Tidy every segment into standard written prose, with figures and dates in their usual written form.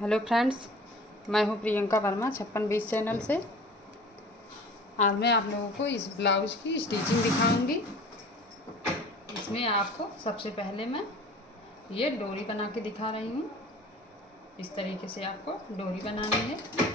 Hello friends, मैं हूं Priyanka Verma 5620 channel से। आज मैं आप लोगों को इस ब्लाउज़ की स्टिचिंग दिखाऊंगी। इसमें आपको सबसे पहले मैं ये डोरी बना के दिखा रही हूं। इस तरीके से आपको डोरी बनानी है।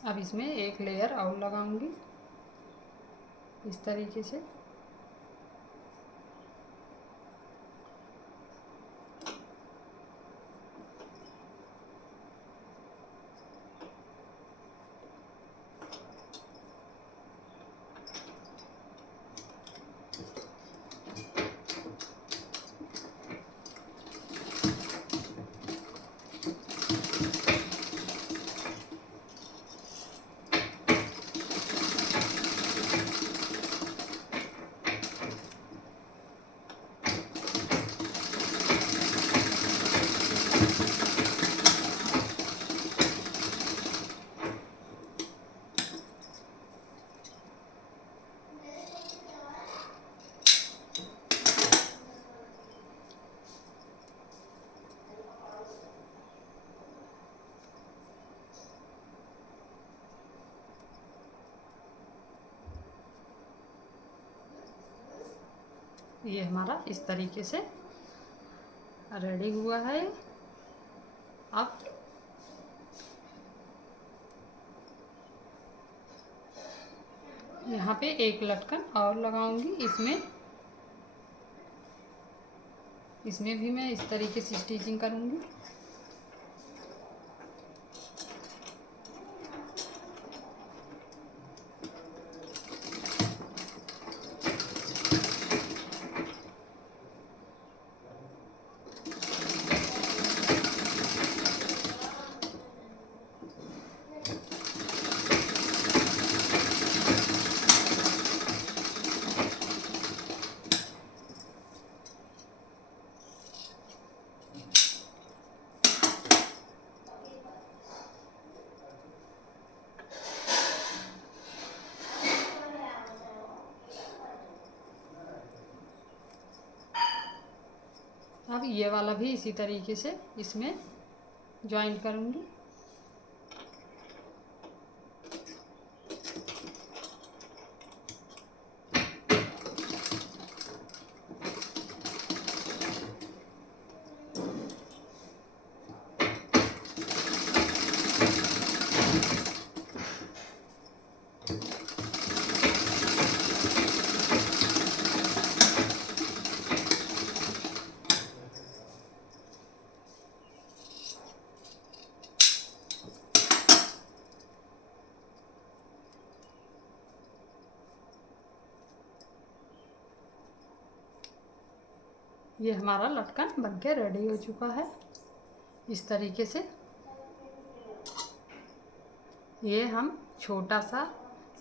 अब इसमें एक लेयर और लगाऊंगी इस तरीके से। ये हमारा इस तरीके से रेडी हुआ है। अब यहाँ पे एक लटकन और लगाऊंगी। इसमें भी मैं इस तरीके से स्टिचिंग करूंगी। अब ये वाला भी इसी तरीके से इसमें ज्वाइन करूंगी। ये हमारा लटकन बनके रेडी हो चुका है। इस तरीके से ये हम छोटा सा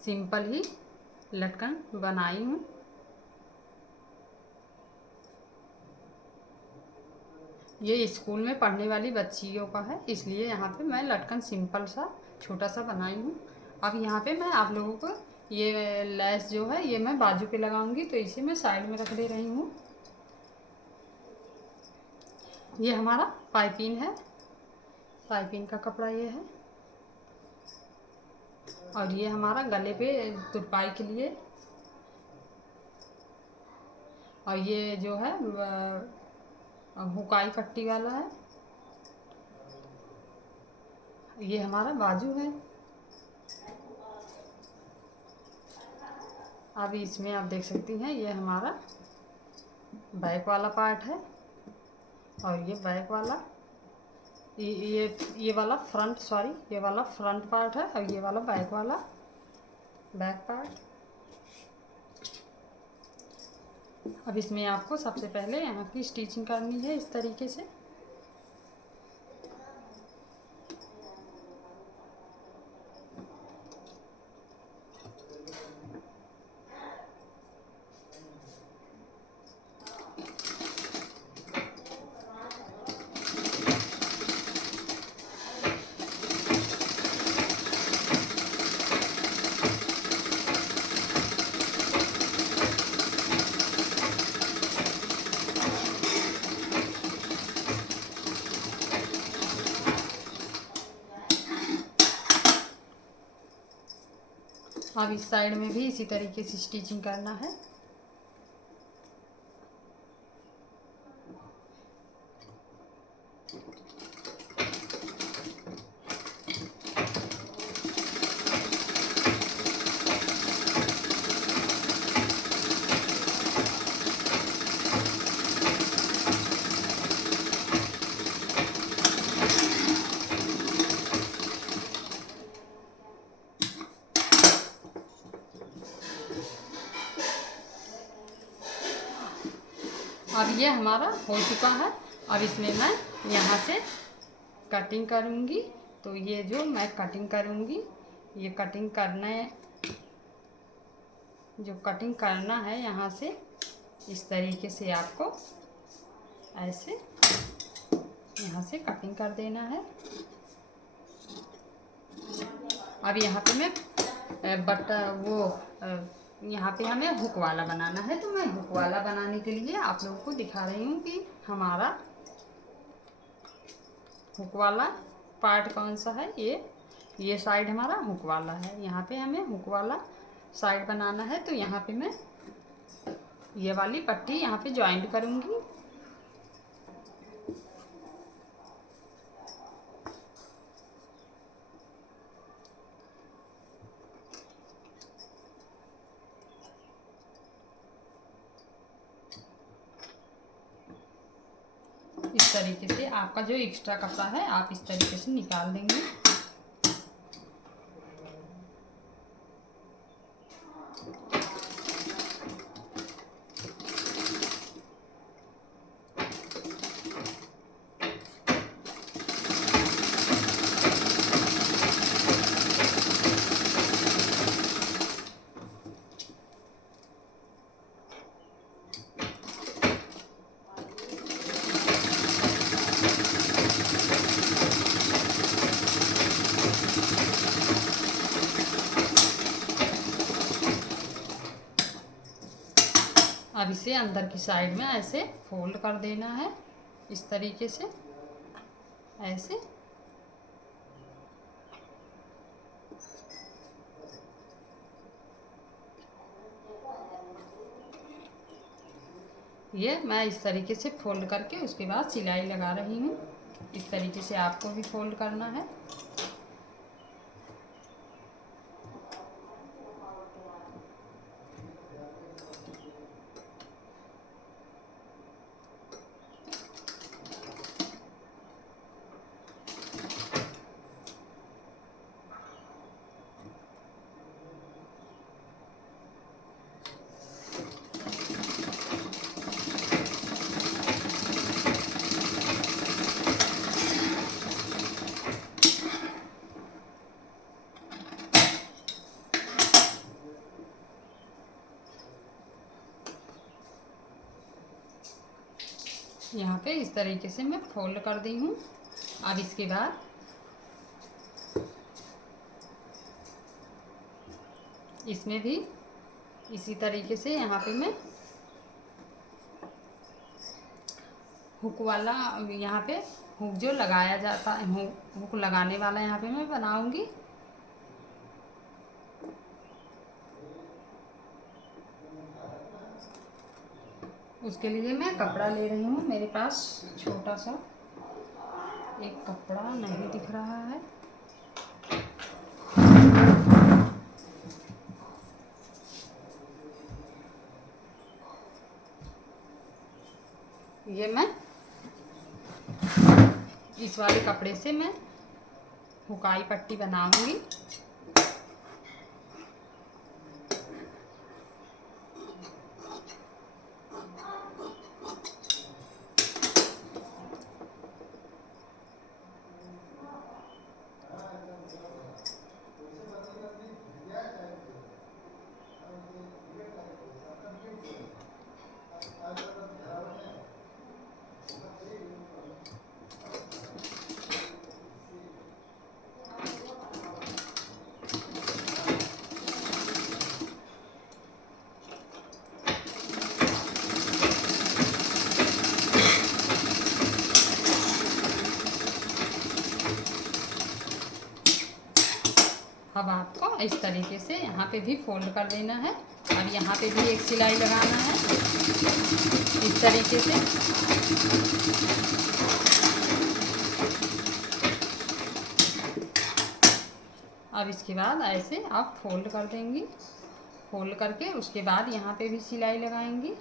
सिंपल ही लटकन बनाई हूँ। ये स्कूल में पढ़ने वाली बच्चियों का है, इसलिए यहाँ पे मैं लटकन सिंपल सा छोटा सा बनाई हूँ। अब यहाँ पे मैं आप लोगों को ये लेस जो है ये मैं बाजू पे लगाऊंगी, तो इसे मैं साइड में रख दे रही हूँ। ये हमारा पाइपिंग है, पाइपिंग का कपड़ा ये है। और ये हमारा गले पे तुरपाई के लिए। और ये जो है हुकाई पट्टी वाला है। ये हमारा बाजू है। अब इसमें आप देख सकती हैं ये हमारा बैक वाला पार्ट है। और ये बैक वाला ये वाला फ्रंट, सॉरी ये वाला फ्रंट पार्ट है। और ये वाला बैक वाला बैक पार्ट। अब इसमें आपको सबसे पहले यहाँ की स्टिचिंग करनी है इस तरीके से। अब इस साइड में भी इसी तरीके से स्टिचिंग करना है। अब ये हमारा हो चुका है। अब इसमें मैं यहाँ से कटिंग करूँगी। तो ये जो मैं कटिंग करूँगी, ये कटिंग करना है यहाँ से इस तरीके से आपको ऐसे यहाँ से कटिंग कर देना है। अब यहाँ पे मैं यहाँ पे हमें हुक वाला बनाना है। तो मैं हुक वाला बनाने के लिए आप लोगों को दिखा रही हूँ कि हमारा हुक वाला पार्ट कौन सा है। ये साइड हमारा हुक वाला है। यहाँ पे हमें हुक वाला साइड बनाना है। तो यहाँ पे मैं ये वाली पट्टी यहाँ पे जॉइंट करूँगी। इस तरीके से आपका जो एक्स्ट्रा कपड़ा है आप इस तरीके से निकाल देंगे। अब इसे अंदर की साइड में ऐसे फोल्ड कर देना है इस तरीके से ऐसे। ये मैं इस तरीके से फोल्ड करके उसके बाद सिलाई लगा रही हूँ। इस तरीके से आपको भी फोल्ड करना है। यहाँ पे इस तरीके से मैं फोल्ड कर दी हूँ। अब इसके बाद इसमें भी इसी तरीके से यहाँ पे मैं हुक वाला, यहाँ पे हुक जो लगाया जाता है, हुक लगाने वाला यहाँ पे मैं बनाऊंगी। उसके लिए मैं कपड़ा ले रही हूँ। मेरे पास छोटा सा एक कपड़ा नहीं दिख रहा है। ये मैं इस वाले कपड़े से मैं हुकाई पट्टी बनाऊंगी। इस तरीके से यहाँ पे भी फोल्ड कर देना है। अब यहाँ पे भी एक सिलाई लगाना है इस तरीके से। अब इसके बाद ऐसे आप फोल्ड कर देंगी। फोल्ड करके उसके बाद यहाँ पे भी सिलाई लगाएंगी।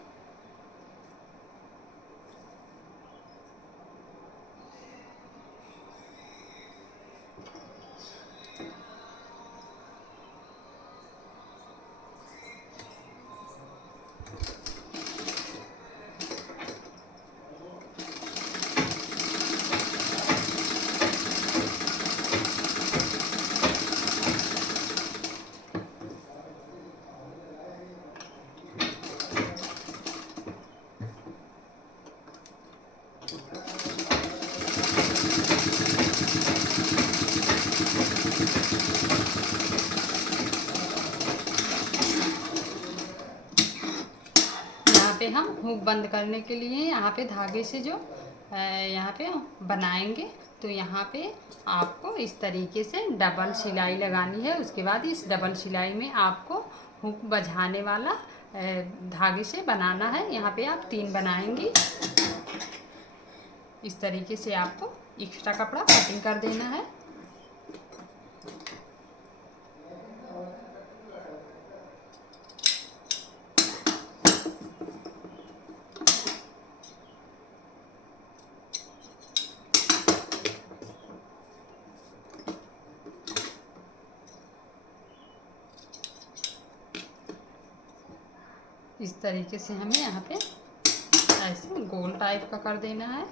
पे हम हुक बंद करने के लिए यहाँ पे धागे से जो यहाँ पे बनाएंगे, तो यहाँ पे आपको इस तरीके से डबल सिलाई लगानी है। उसके बाद इस डबल सिलाई में आपको हुक बझाने वाला धागे से बनाना है। यहाँ पे आप 3 बनाएंगी। इस तरीके से आपको एक्स्ट्रा कपड़ा कटिंग कर देना है। इस तरीके से हमें यहाँ पे ऐसे गोल टाइप का कर देना है।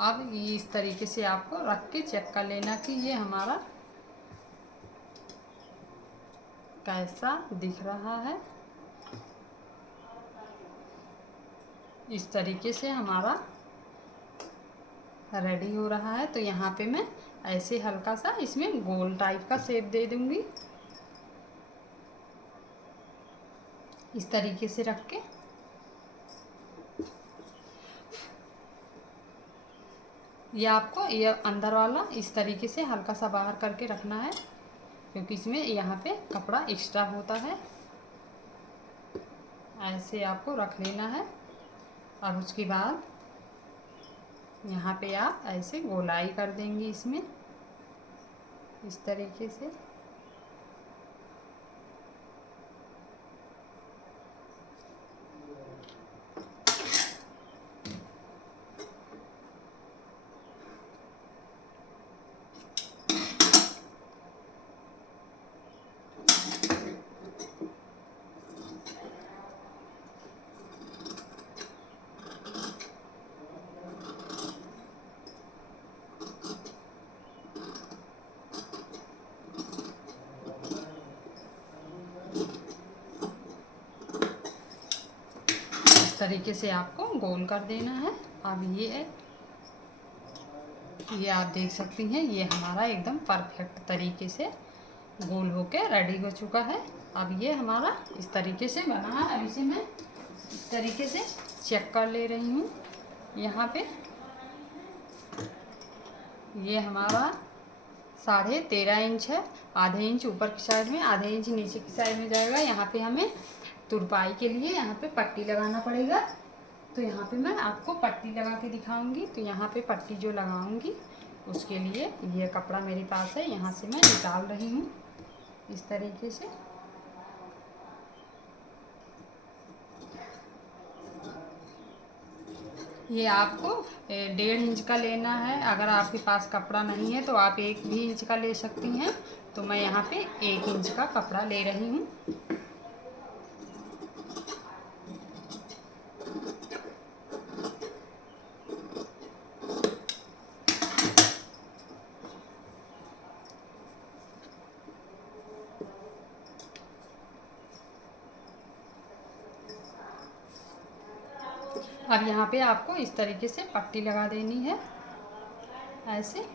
अब ये इस तरीके से आपको रख के चेक कर लेना कि ये हमारा कैसा दिख रहा है। इस तरीके से हमारा रेडी हो रहा है। तो यहाँ पे मैं ऐसे हल्का सा इसमें गोल टाइप का शेप दे दूंगी इस तरीके से रख के। ये आपको ये अंदर वाला इस तरीके से हल्का सा बाहर करके रखना है, क्योंकि इसमें यहाँ पे कपड़ा एक्स्ट्रा होता है। ऐसे आपको रख लेना है। और उसके बाद यहाँ पे आप ऐसे गोलाई कर देंगे इसमें इस तरीके से। इस तरीके से आपको गोल कर देना है। अब ये आप देख सकती हैं, ये हमारा एकदम परफेक्ट तरीके से गोल होके रेडी हो चुका है। अब ये हमारा इस तरीके से बना है। अब इसे मैं इस तरीके से चेक कर ले रही हूँ। यहाँ पे ये हमारा 13.5 इंच है। आधे इंच ऊपर की साइड में, आधे इंच नीचे की साइड में जाएगा। यहाँ पे हमें तुरपाई के लिए यहाँ पे पट्टी लगाना पड़ेगा। तो यहाँ पे मैं आपको पट्टी लगा के दिखाऊंगी। तो यहाँ पे पट्टी जो लगाऊंगी उसके लिए ये कपड़ा मेरे पास है, यहाँ से मैं निकाल रही हूँ इस तरीके से। ये आपको 1.5 इंच का लेना है। अगर आपके पास कपड़ा नहीं है तो आप 1 भी इंच का ले सकती हैं। तो मैं यहाँ पे 1 इंच का कपड़ा ले रही हूँ। अब यहाँ पे आपको इस तरीके से पट्टी लगा देनी है ऐसे।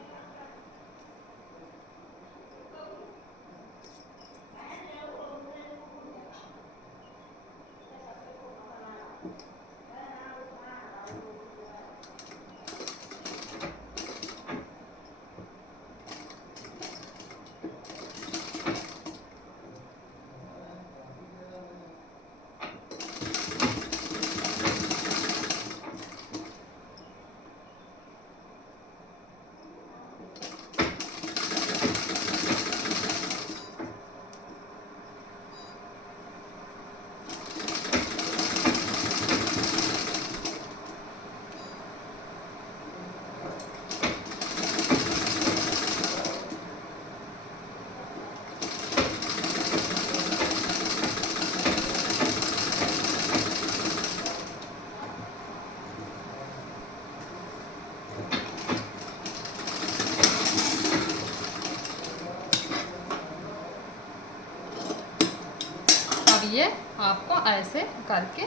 अब ये आपको ऐसे करके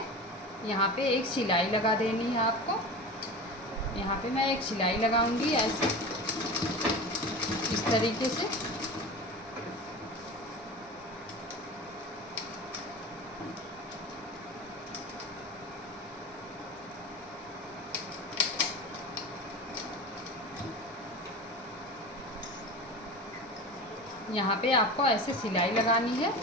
यहाँ पे एक सिलाई लगा देनी है आपको। यहाँ पे मैं एक सिलाई लगाऊंगी ऐसे, इस तरीके से। यहाँ पे आपको ऐसे सिलाई लगानी है।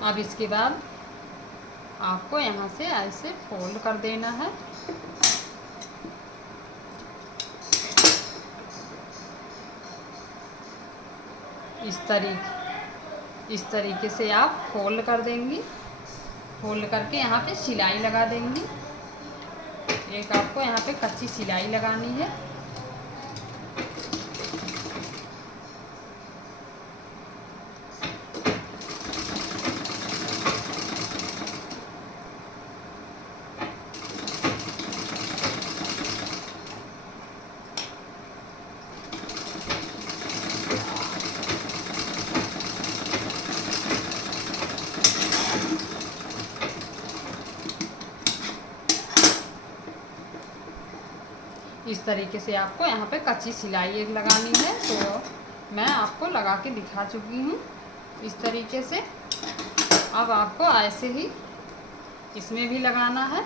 अब इसके बाद आपको यहाँ से ऐसे फोल्ड कर देना है। इस तरीके से आप फोल्ड कर देंगी। फोल्ड करके यहाँ पे सिलाई लगा देंगी। एक आपको यहाँ पे कच्ची सिलाई लगानी है। इस तरीके से आपको यहाँ पे कच्ची सिलाई एक लगानी है, तो मैं आपको लगा के दिखा चुकी हूँ इस तरीके से। अब आपको ऐसे ही इसमें भी लगाना है।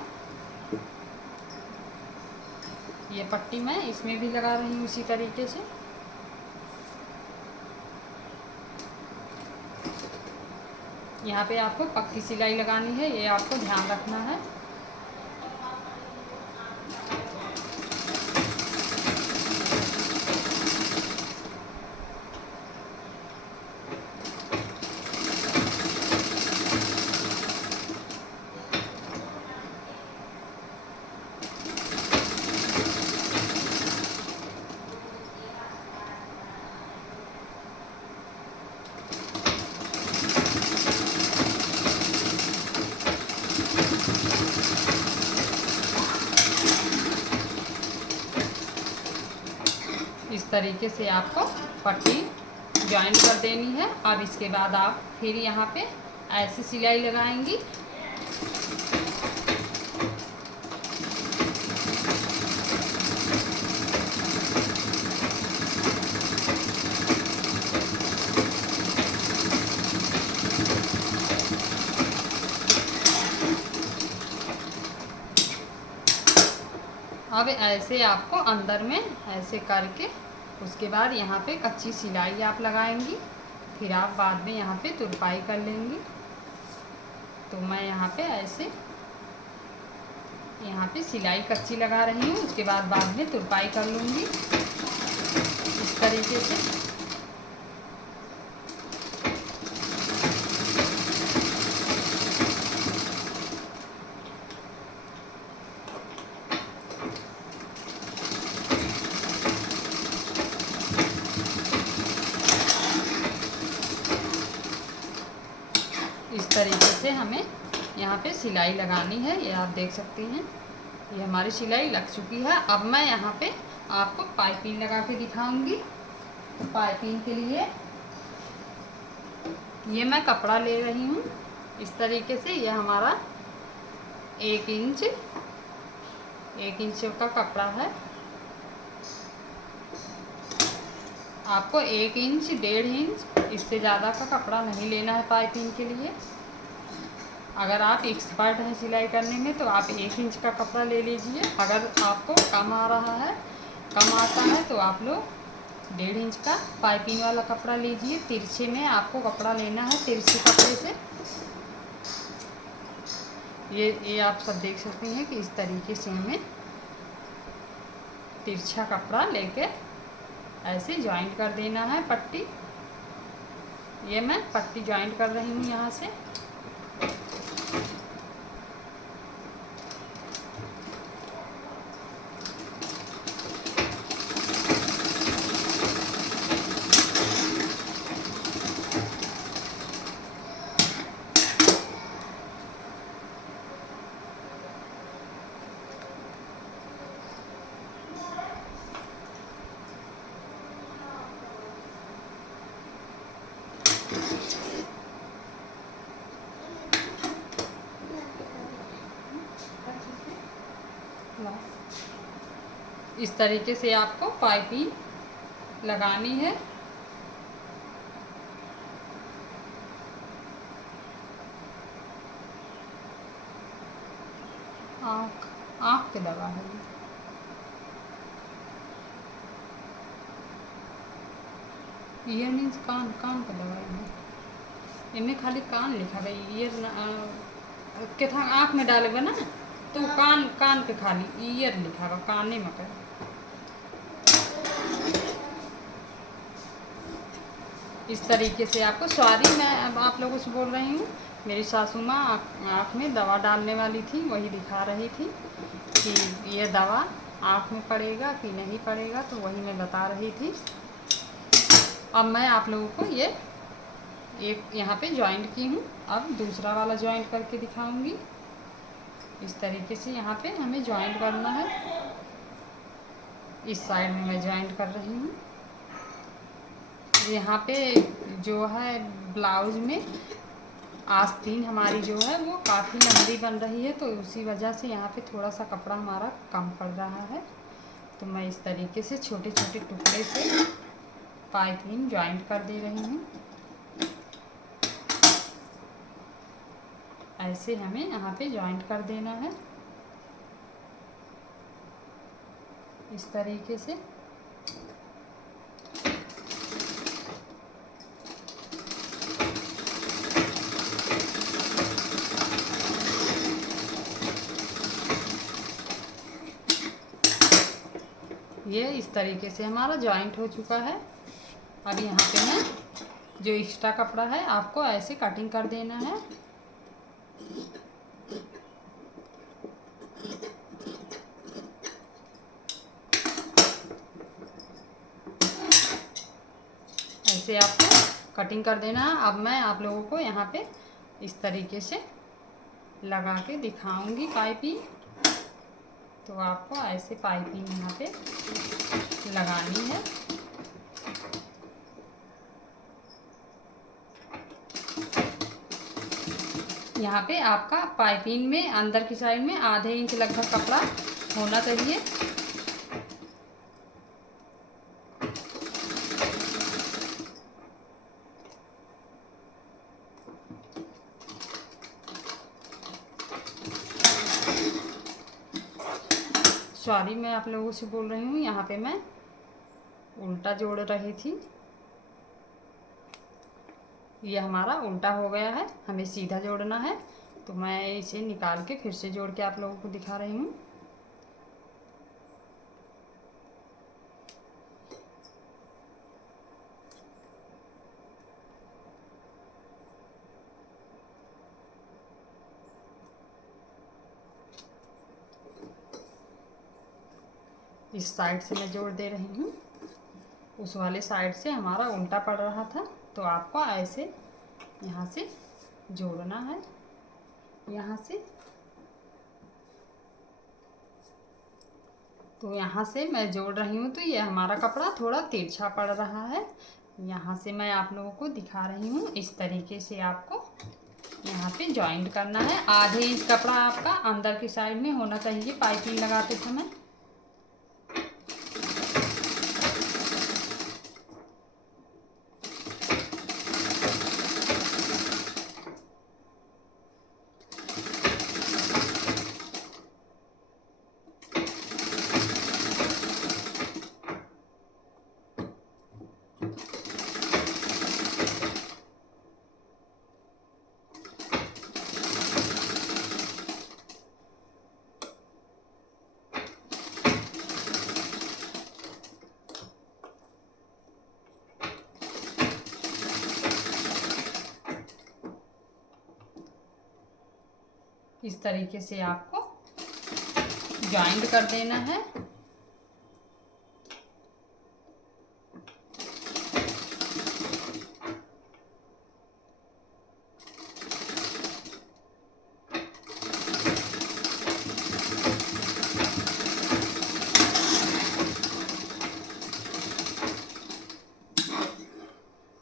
ये पट्टी मैं इसमें भी लगा रही हूँ उसी तरीके से। यहाँ पे आपको पक्की सिलाई लगानी है, ये आपको ध्यान रखना है। इस तरीके से आपको पट्टी जॉइंट कर देनी है। अब इसके बाद आप फिर यहाँ पे ऐसी सिलाई लगाएंगी। अब ऐसे आपको अंदर में ऐसे करके उसके बाद यहाँ पे कच्ची सिलाई आप लगाएंगी। फिर आप बाद में यहाँ पे तुरपाई कर लेंगी। तो मैं यहाँ पे ऐसे यहाँ पे सिलाई कच्ची लगा रही हूँ, उसके बाद में तुरपाई कर लूँगी इस तरीके से। इस तरीके से हमें यहाँ पे सिलाई लगानी है। ये आप देख सकती हैं, ये हमारी सिलाई लग चुकी है। अब मैं यहाँ पे आपको पाइपिंग लगा के दिखाऊंगी। तो पाइपिंग के लिए ये मैं कपड़ा ले रही हूँ इस तरीके से। ये हमारा 1 इंच का कपड़ा है। आपको 1 इंच 1.5 इंच इससे ज़्यादा का कपड़ा नहीं लेना है पाइपिंग के लिए। अगर आप एक्सपर्ट हैं सिलाई करने में तो आप 1 इंच का कपड़ा ले लीजिए। अगर आपको कम आता है तो आप लोग 1.5 इंच का पाइपिंग वाला कपड़ा लीजिए। तिरछे में आपको कपड़ा लेना है, तिरछे कपड़े से। ये आप सब देख सकते हैं कि इस तरीके से हमें तिरछा कपड़ा लेके ऐसे जॉइंट कर देना है पट्टी। ये मैं पट्टी जॉइंट कर रही हूँ यहाँ से। इस तरीके से आपको पाइपिंग लगानी है। आँख आँख पे दवा है ये मीन्स कान कान पे दवा है। इनमें खाली कान लिखा गई ईयर के था आँख में डालेगा ना तो कान कान पे खाली ईयर लिखा हुआ काने में कर। इस तरीके से आपको सॉरी मैं अब आप लोगों से बोल रही हूँ। मेरी सासू माँ आँख में दवा डालने वाली थी, वही दिखा रही थी कि ये दवा आँख में पड़ेगा कि नहीं पड़ेगा, तो वही मैं बता रही थी। अब मैं आप लोगों को ये एक यहाँ पे जॉइंट की हूँ, अब दूसरा वाला जॉइंट करके दिखाऊंगी। इस तरीके से यहाँ पे हमें जॉइंट करना है। इस साइड में मैं जॉइंट कर रही हूँ। यहाँ पे जो है ब्लाउज में आस्तीन हमारी जो है वो काफ़ी लंबी बन रही है, तो उसी वजह से यहाँ पे थोड़ा सा कपड़ा हमारा कम पड़ रहा है। तो मैं इस तरीके से छोटे छोटे टुकड़े से पाइपिंग जॉइंट कर दे रही हूँ। ऐसे हमें यहाँ पे जॉइंट कर देना है इस तरीके से। ये इस तरीके से हमारा जॉइंट हो चुका है। अब यहाँ पे मैं जो एक्स्ट्रा कपड़ा है आपको ऐसे कटिंग कर देना है। ऐसे आपको कटिंग कर देना है। अब मैं आप लोगों को यहाँ पे इस तरीके से लगा के दिखाऊंगी पाइपिंग। तो आपको ऐसे पाइपिंग यहाँ पे लगानी है। यहाँ पे आपका पाइपिंग में अंदर की साइड में आधे इंच लगभग कपड़ा होना चाहिए। सॉरी मैं आप लोगों से बोल रही हूँ, यहाँ पे मैं उल्टा जोड़ रही थी। ये हमारा उल्टा हो गया है, हमें सीधा जोड़ना है। तो मैं इसे निकाल के फिर से जोड़ के आप लोगों को दिखा रही हूँ। इस साइड से मैं जोड़ दे रही हूँ, उस वाले साइड से हमारा उल्टा पड़ रहा था। तो आपको ऐसे यहाँ से जोड़ना है, यहाँ से। तो यहाँ से मैं जोड़ रही हूँ, तो ये हमारा कपड़ा थोड़ा तिरछा पड़ रहा है। यहाँ से मैं आप लोगों को दिखा रही हूँ। इस तरीके से आपको यहाँ पे जॉइंट करना है। आधे इंच कपड़ा आपका अंदर की साइड में होना चाहिए पाइपिंग लगाते समय। इस तरीके से आपको जॉइंट कर देना है।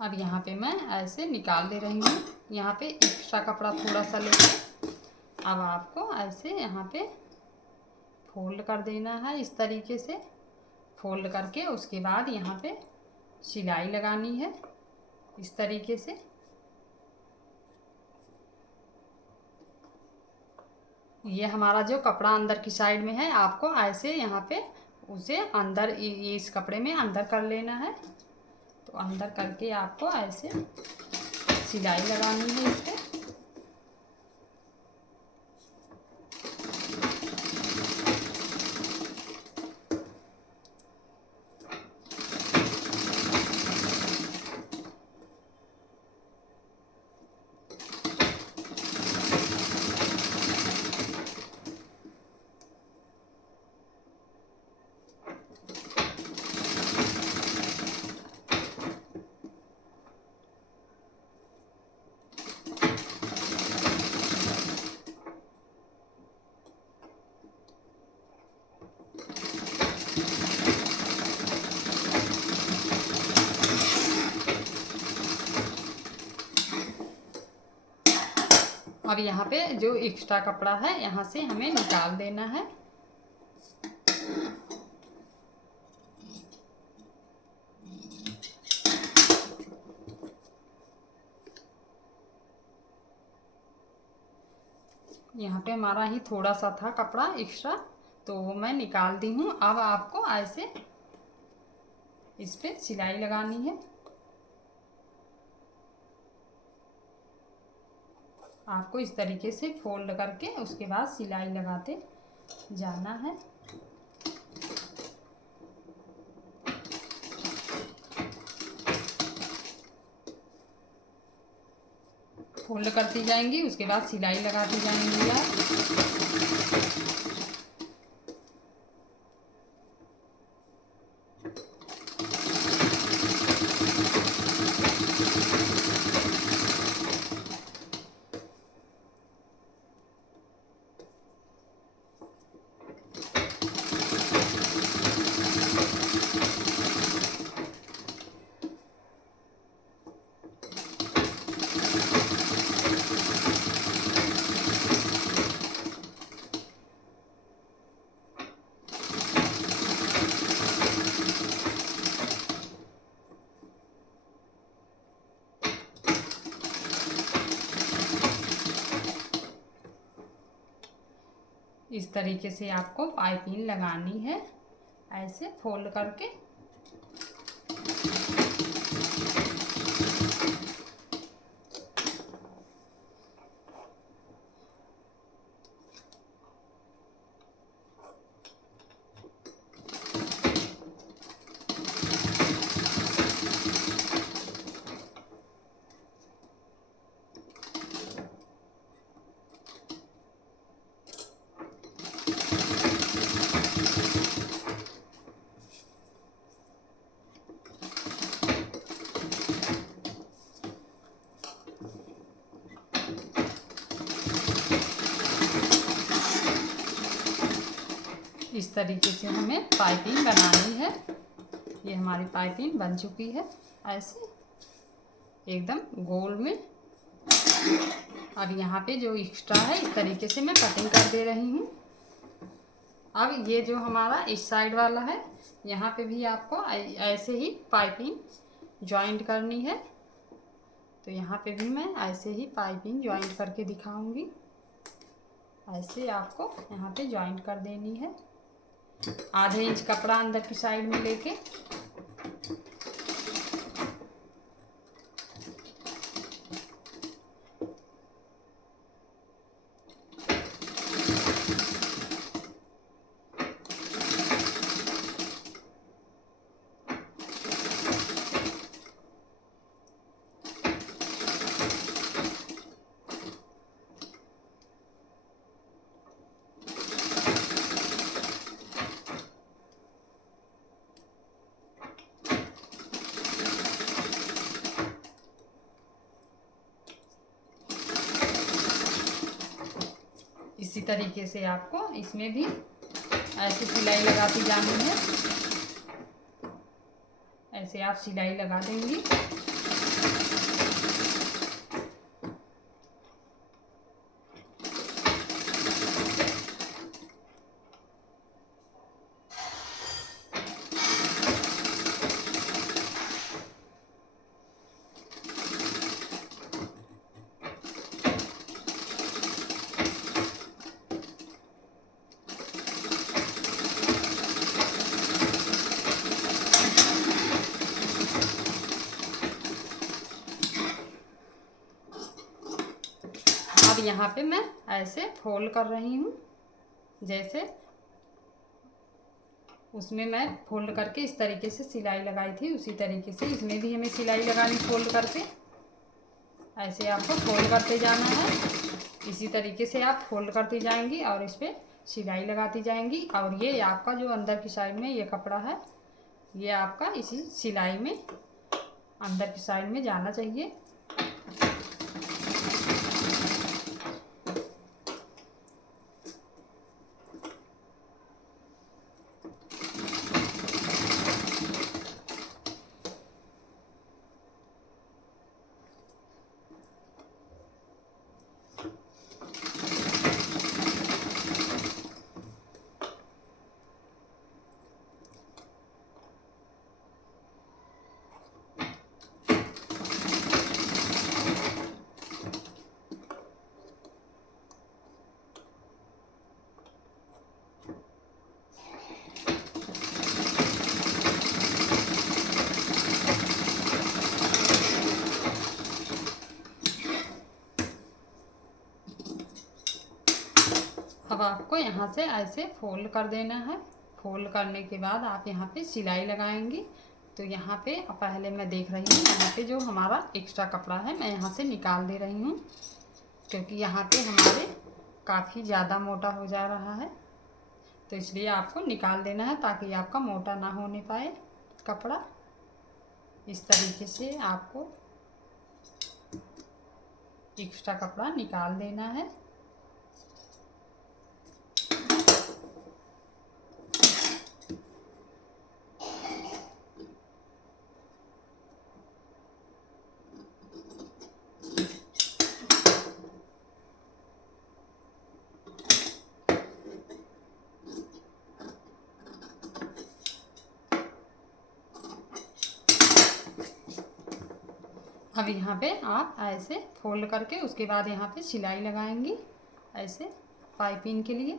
अब यहाँ पे मैं ऐसे निकाल दे रही हूँ। यहाँ पे एक्स्ट्रा कपड़ा थोड़ा सा लेके अब आपको ऐसे यहाँ पे फोल्ड कर देना है इस तरीके से। फोल्ड करके उसके बाद यहाँ पे सिलाई लगानी है इस तरीके से। ये हमारा जो कपड़ा अंदर की साइड में है, आपको ऐसे यहाँ पे उसे अंदर इस कपड़े में अंदर कर लेना है। तो अंदर करके आपको ऐसे सिलाई लगानी है इस पे। अब यहाँ पे जो एक्स्ट्रा कपड़ा है यहाँ से हमें निकाल देना है। यहाँ पे हमारा ही थोड़ा सा था कपड़ा एक्स्ट्रा, तो वो मैं निकाल दी हूँ। अब आपको ऐसे इस पे सिलाई लगानी है। आपको इस तरीके से फोल्ड करके उसके बाद सिलाई लगाते जाना है। फोल्ड करती जाएंगी, उसके बाद सिलाई लगाती जाएंगी आप। इस तरीके से आपको पाइपिंग लगानी है, ऐसे फोल्ड करके। इस तरीके से हमें पाइपिंग बनानी है। ये हमारी पाइपिंग बन चुकी है ऐसे एकदम गोल में। अब यहाँ पे जो एक्स्ट्रा है इस तरीके से मैं कटिंग कर दे रही हूँ। अब ये जो हमारा इस साइड वाला है, यहाँ पे भी आपको ऐसे ही पाइपिंग जॉइंट करनी है। तो यहाँ पे भी मैं ऐसे ही पाइपिंग जॉइंट करके दिखाऊंगी। ऐसे आपको यहाँ पे जॉइंट कर देनी है। आधे इंच कपड़ा अंदर की साइड में लेके इसी तरीके से आपको इसमें भी ऐसे सिलाई लगाती जानी है। ऐसे आप सिलाई लगा देंगी। अब यहाँ पे मैं ऐसे फोल्ड कर रही हूँ, जैसे उसमें मैं फोल्ड करके इस तरीके से सिलाई लगाई थी, उसी तरीके से इसमें भी हमें सिलाई लगानी फोल्ड करके। ऐसे आपको फोल्ड करते जाना है, इसी तरीके से आप फोल्ड करती जाएंगी और इस पर सिलाई लगाती जाएंगी। और ये आपका जो अंदर की साइड में ये कपड़ा है, ये आपका इसी सिलाई में अंदर की साइड में जाना चाहिए। अब आपको यहाँ से ऐसे फोल्ड कर देना है। फोल्ड करने के बाद आप यहाँ पे सिलाई लगाएंगी। तो यहाँ पे पहले मैं देख रही हूँ, यहाँ पे जो हमारा एक्स्ट्रा कपड़ा है मैं यहाँ से निकाल दे रही हूँ, क्योंकि यहाँ पे हमारे काफ़ी ज़्यादा मोटा हो जा रहा है। तो इसलिए आपको निकाल देना है ताकि आपका मोटा ना होने पाए कपड़ा। इस तरीके से आपको एक्स्ट्रा कपड़ा निकाल देना है। अब यहाँ पे आप ऐसे फोल्ड करके उसके बाद यहाँ पे सिलाई लगाएंगी ऐसे पाइपिंग के लिए।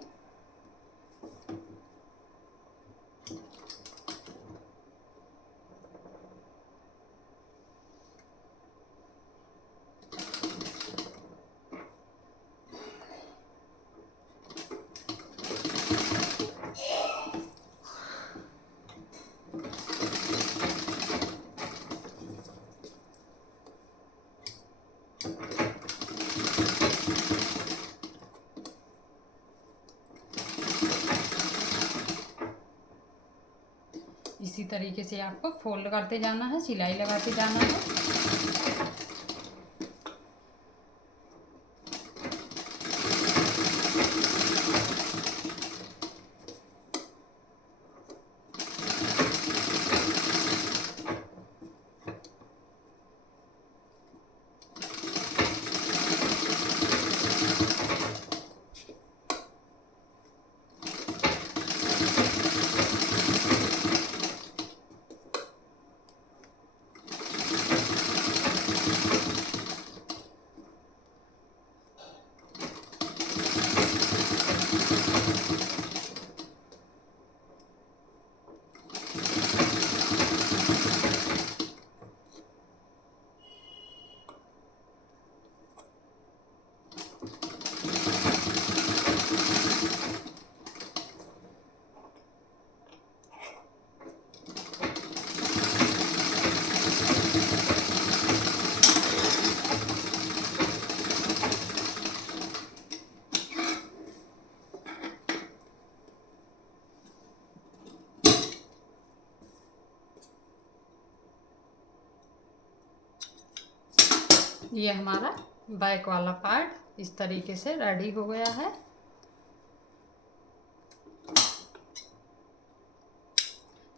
इसी तरीके से आपको फोल्ड करते जाना है, सिलाई लगाते जाना है। ये हमारा बैक वाला पार्ट इस तरीके से रेडी हो गया है।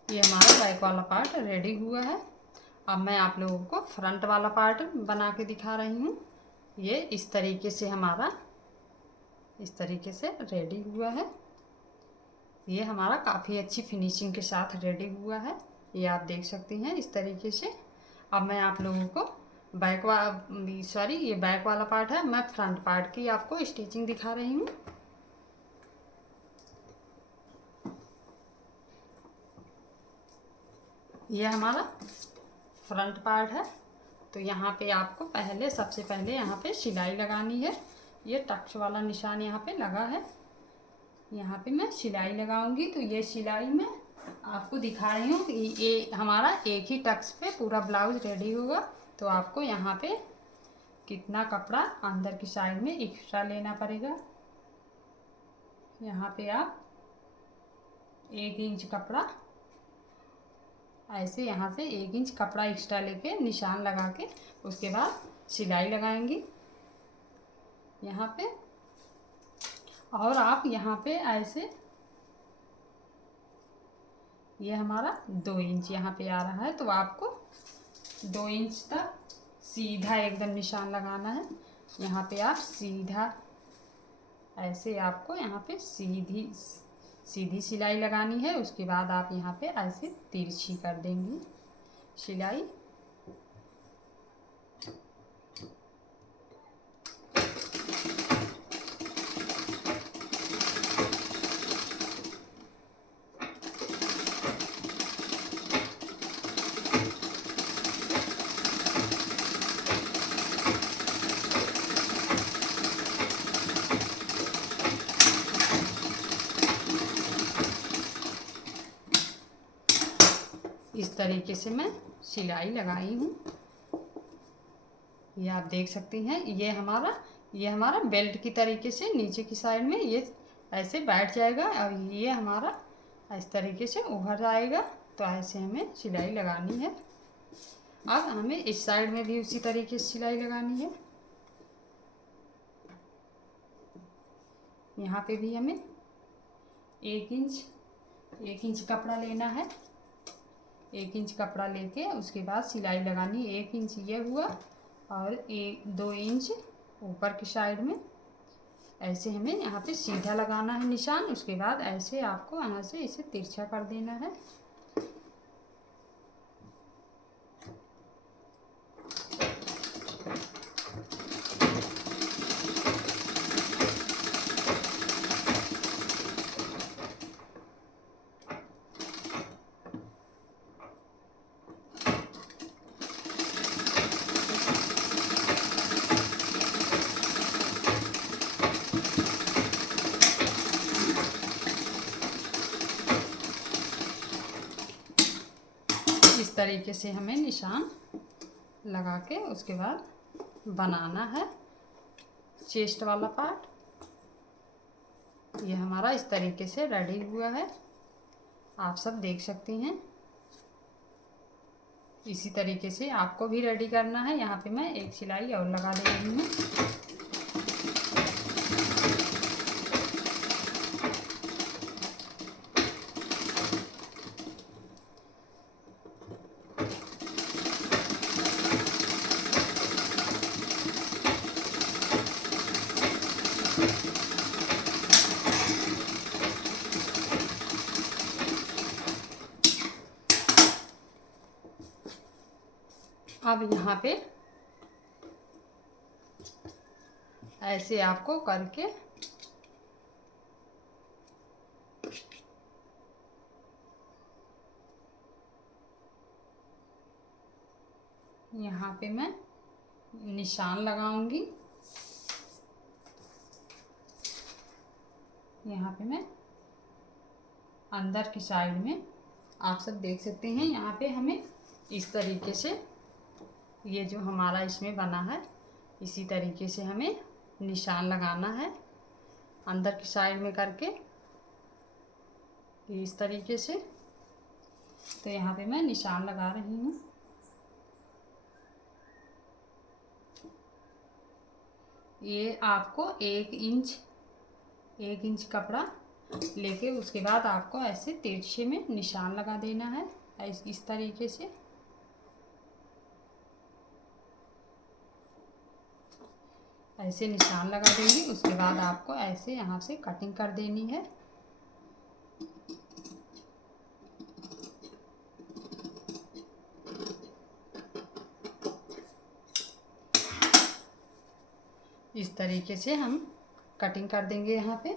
ये हमारा बैक वाला पार्ट रेडी हुआ है। अब मैं आप लोगों को फ्रंट वाला पार्ट बना के दिखा रही हूँ। ये इस तरीके से हमारा इस तरीके से रेडी हुआ है। ये हमारा काफ़ी अच्छी फिनिशिंग के साथ रेडी हुआ है, ये आप देख सकती हैं इस तरीके से। अब मैं आप लोगों को ये बैक वाला पार्ट है, मैं फ्रंट पार्ट की आपको स्टिचिंग दिखा रही हूँ। ये हमारा फ्रंट पार्ट है। तो यहाँ पे आपको सबसे पहले यहाँ पे सिलाई लगानी है। ये टक्स वाला निशान यहाँ पे लगा है। यहाँ पे मैं सिलाई लगाऊंगी। तो ये सिलाई मैं आपको दिखा रही हूँ कि ये हमारा एक ही टक्स पे पूरा ब्लाउज रेडी होगा। तो आपको यहाँ पे कितना कपड़ा अंदर की साइड में एक्स्ट्रा लेना पड़ेगा। यहाँ पे आप 1 इंच कपड़ा ऐसे यहाँ से 1 इंच कपड़ा एक्स्ट्रा लेके निशान लगा के उसके बाद सिलाई लगाएंगी यहाँ पे। और आप यहाँ पे ऐसे ये हमारा 2 इंच यहाँ पे आ रहा है। तो आपको 2 इंच तक सीधा एकदम निशान लगाना है। यहाँ पे आप सीधा ऐसे आपको यहाँ पे सीधी सीधी सिलाई लगानी है। उसके बाद आप यहाँ पे ऐसे तिरछी कर देंगी सिलाई। इस तरीके से मैं सिलाई लगाई हूँ। ये आप देख सकती हैं। ये हमारा बेल्ट की तरीके से नीचे की साइड में ये ऐसे बैठ जाएगा और ये हमारा इस तरीके से उभर आएगा। तो ऐसे हमें सिलाई लगानी है। अब हमें इस साइड में भी उसी तरीके से सिलाई लगानी है। यहाँ पे भी हमें 1 इंच कपड़ा लेना है। 1 इंच कपड़ा लेके उसके बाद सिलाई लगानी। 1 इंच ये हुआ और 2 इंच ऊपर की साइड में ऐसे हमें यहाँ पे सीधा लगाना है निशान। उसके बाद ऐसे आपको यहाँ से इसे तिरछा कर देना है। इस तरीके से हमें निशान लगा के उसके बाद बनाना है चेस्ट वाला पार्ट। ये हमारा इस तरीके से रेडी हुआ है। आप सब देख सकती हैं। इसी तरीके से आपको भी रेडी करना है। यहाँ पे मैं एक सिलाई और लगा दे रही हूँ। अब यहाँ पे ऐसे आपको करके यहाँ पे मैं निशान लगाऊंगी। यहाँ पे मैं अंदर की साइड में आप सब देख सकते हैं। यहाँ पे हमें इस तरीके से ये जो हमारा इसमें बना है इसी तरीके से हमें निशान लगाना है अंदर की साइड में करके इस तरीके से। तो यहाँ पे मैं निशान लगा रही हूँ। ये आपको 1 इंच कपड़ा लेके उसके बाद आपको ऐसे तिरछे में निशान लगा देना है इस तरीके से। ऐसे निशान लगा देंगे। उसके बाद आपको ऐसे यहाँ से कटिंग कर देनी है। इस तरीके से हम कटिंग कर देंगे यहाँ पे।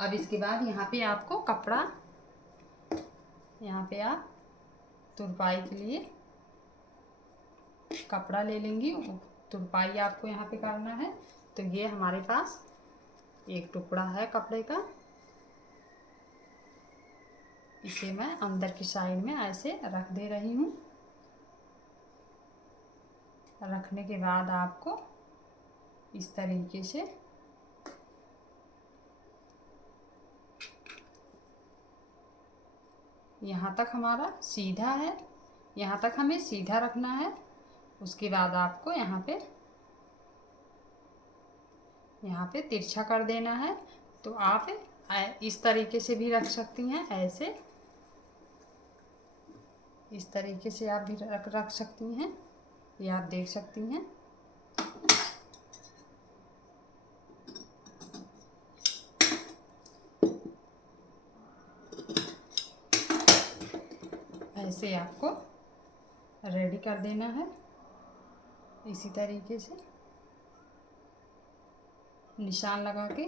अब इसके बाद यहाँ पे आपको कपड़ा यहाँ पे आप तुरपाई के लिए कपड़ा ले लेंगी। तुरपाई आपको यहाँ पे करना है। तो ये हमारे पास एक टुकड़ा है कपड़े का, इसे मैं अंदर की साइड में ऐसे रख दे रही हूँ। रखने के बाद आपको इस तरीके से यहाँ तक हमारा सीधा है, यहाँ तक हमें सीधा रखना है। उसके बाद आपको यहाँ पे तिरछा कर देना है। तो आप इस तरीके से भी रख सकती हैं, ऐसे इस तरीके से आप भी रख सकती हैं, ये आप देख सकती हैं। ऐसे आपको रेडी कर देना है। इसी तरीके से निशान लगा के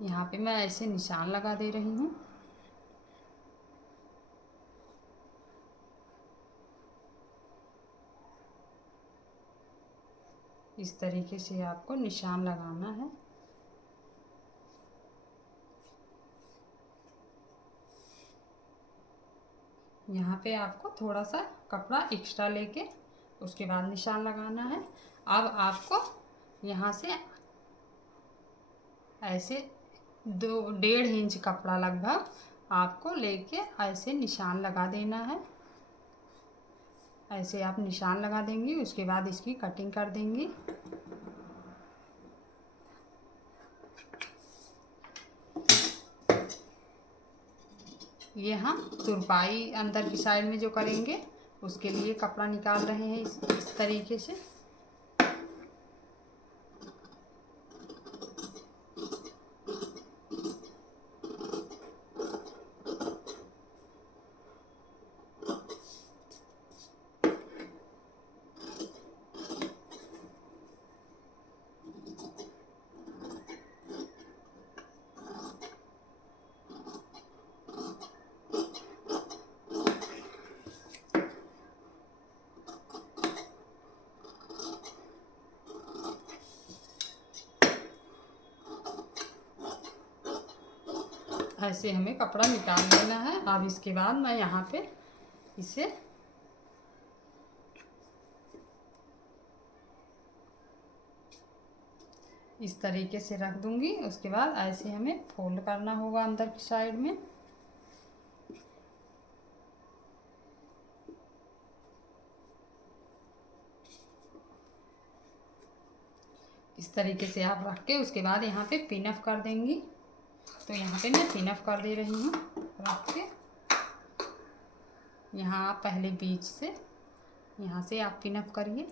यहाँ पे मैं ऐसे निशान लगा दे रही हूँ। इस तरीके से आपको निशान लगाना है। यहाँ पे आपको थोड़ा सा कपड़ा एक्स्ट्रा लेके उसके बाद निशान लगाना है। अब आपको यहाँ से ऐसे 1.5 इंच कपड़ा लगभग आपको लेके ऐसे निशान लगा देना है। ऐसे आप निशान लगा देंगी, उसके बाद इसकी कटिंग कर देंगी। ये हम तुरपाई अंदर की साइड में जो करेंगे उसके लिए कपड़ा निकाल रहे हैं इस तरीके से। ऐसे हमें कपड़ा निकाल लेना है। अब इसके बाद मैं यहाँ पे इसे इस तरीके से रख दूंगी। उसके बाद ऐसे हमें फोल्ड करना होगा अंदर की साइड में। इस तरीके से आप रख के उसके बाद यहाँ पे पिन अप कर देंगी। तो यहाँ पे मैं पिन अप कर दे रही हूँ रख के। यहाँ आप पहले बीच से यहाँ से आप पिन अप करिए।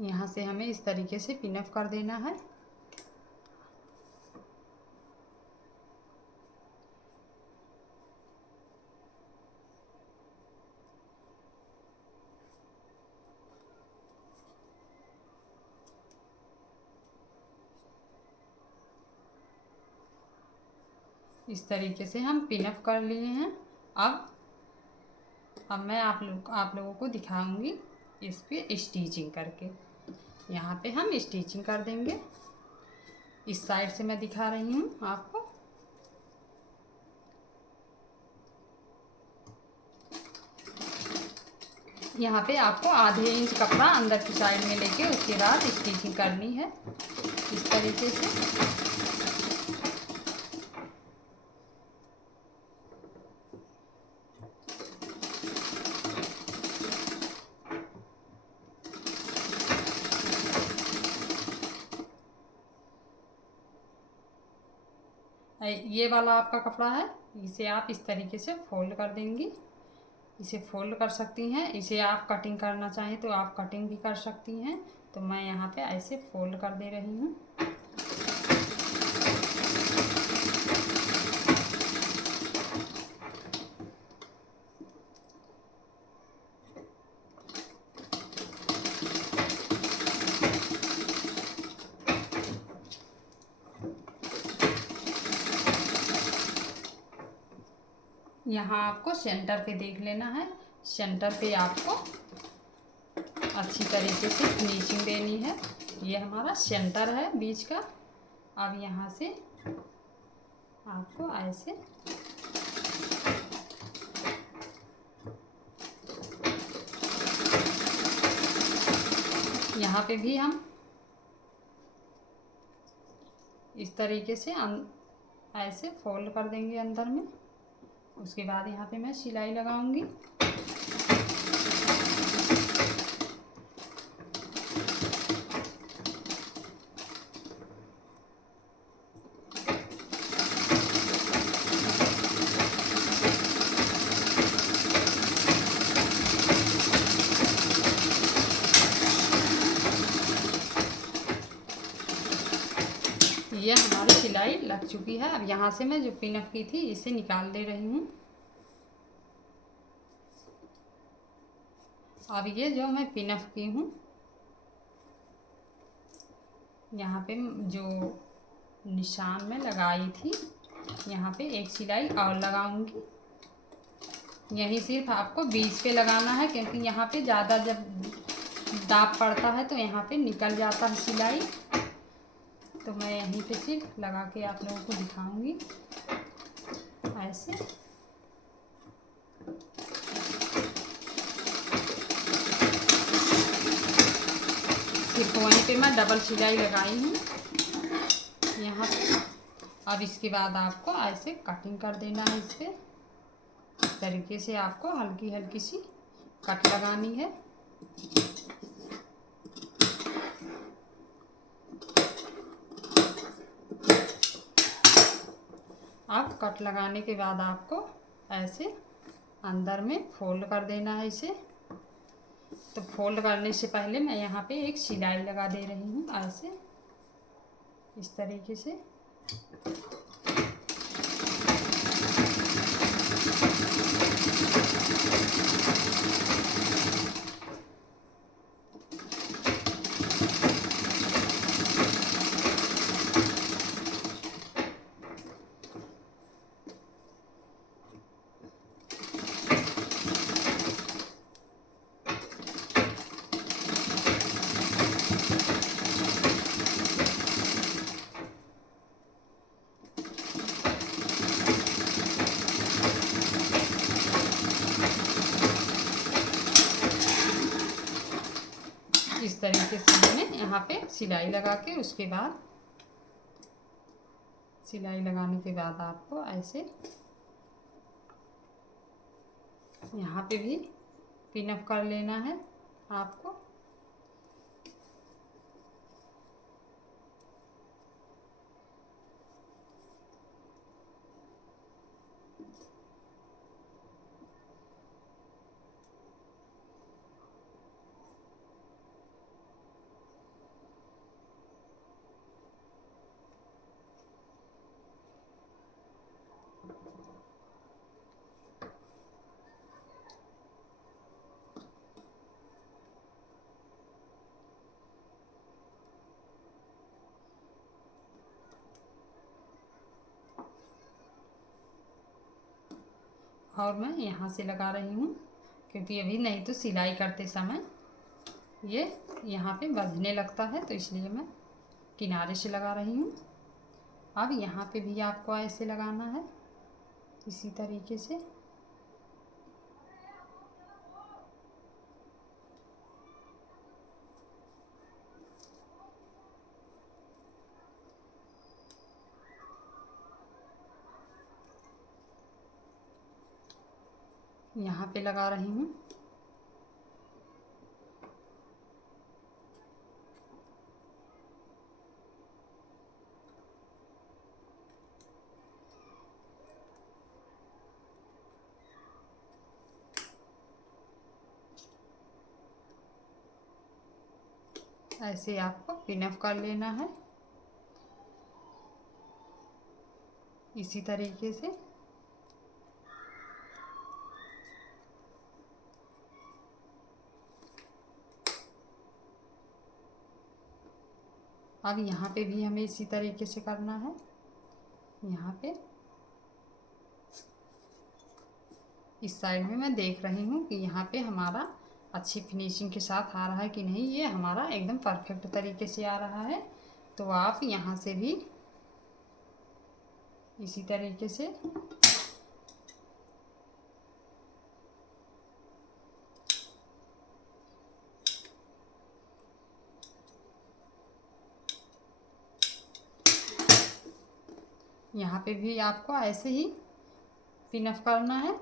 यहाँ से हमें इस तरीके से पिन अप कर देना है। इस तरीके से हम पिन अप कर लिए हैं। अब मैं आप लोगों को दिखाऊंगी इस पे स्टिचिंग करके। यहाँ पे हम स्टिचिंग कर देंगे। इस साइड से मैं दिखा रही हूँ आपको। यहाँ पे आपको आधे इंच कपड़ा अंदर की साइड में लेके उसके बाद स्टिचिंग करनी है इस तरीके से। ये वाला आपका कपड़ा है, इसे आप इस तरीके से फोल्ड कर देंगी। इसे फोल्ड कर सकती हैं। इसे आप कटिंग करना चाहें तो आप कटिंग भी कर सकती हैं। तो मैं यहाँ पे ऐसे फोल्ड कर दे रही हूँ। यहाँ आपको सेंटर पे देख लेना है, सेंटर पे आपको अच्छी तरीके से फिनिशिंग देनी है। ये हमारा सेंटर है बीच का। अब यहाँ से आपको ऐसे यहाँ पे भी हम इस तरीके से ऐसे फोल्ड कर देंगे अंदर में। उसके बाद यहाँ पे मैं सिलाई लगाऊंगी। ये हमारी सिलाई लग चुकी है। अब यहाँ से मैं जो पिनअप की थी इसे निकाल ले रही हूँ। अब ये जो मैं पिनअप की हूँ, यहाँ पे जो निशान में लगाई थी, यहाँ पे एक सिलाई और लगाऊंगी। यही सिर्फ आपको बीच पे लगाना है, क्योंकि यहाँ पे ज़्यादा जब दाब पड़ता है तो यहाँ पे निकल जाता है सिलाई। तो मैं यहीं पे सिर्फ लगा के आप लोगों को दिखाऊंगी ऐसे। सिर्फ वहीं पे मैं डबल सिलाई लगाई हूँ यहाँ पे। अब इसके बाद आपको ऐसे कटिंग कर देना है इस पर। इस तरीके से आपको हल्की हल्की सी कट लगानी है। अब कट लगाने के बाद आपको ऐसे अंदर में फोल्ड कर देना है इसे। तो फोल्ड करने से पहले मैं यहाँ पे एक सिलाई लगा दे रही हूँ ऐसे, इस तरीके से। इस तरीके से मैंने यहाँ पे सिलाई लगा के, उसके बाद सिलाई लगाने के बाद आपको ऐसे यहाँ पे भी पिन अप कर लेना है आपको। और मैं यहाँ से लगा रही हूँ, क्योंकि अभी नहीं तो सिलाई करते समय ये यहाँ पे बंधने लगता है, तो इसलिए मैं किनारे से लगा रही हूँ। अब यहाँ पे भी आपको ऐसे लगाना है इसी तरीके से। यहाँ पे लगा रही हूँ। ऐसे आपको पिन अप कर लेना है इसी तरीके से। अब यहाँ पे भी हमें इसी तरीके से करना है। यहाँ पे इस साइड में मैं देख रही हूँ कि यहाँ पे हमारा अच्छी फिनिशिंग के साथ आ रहा है कि नहीं। ये हमारा एकदम परफेक्ट तरीके से आ रहा है। तो आप यहाँ से भी इसी तरीके से यहाँ पे भी आपको ऐसे ही पिन अप करना है।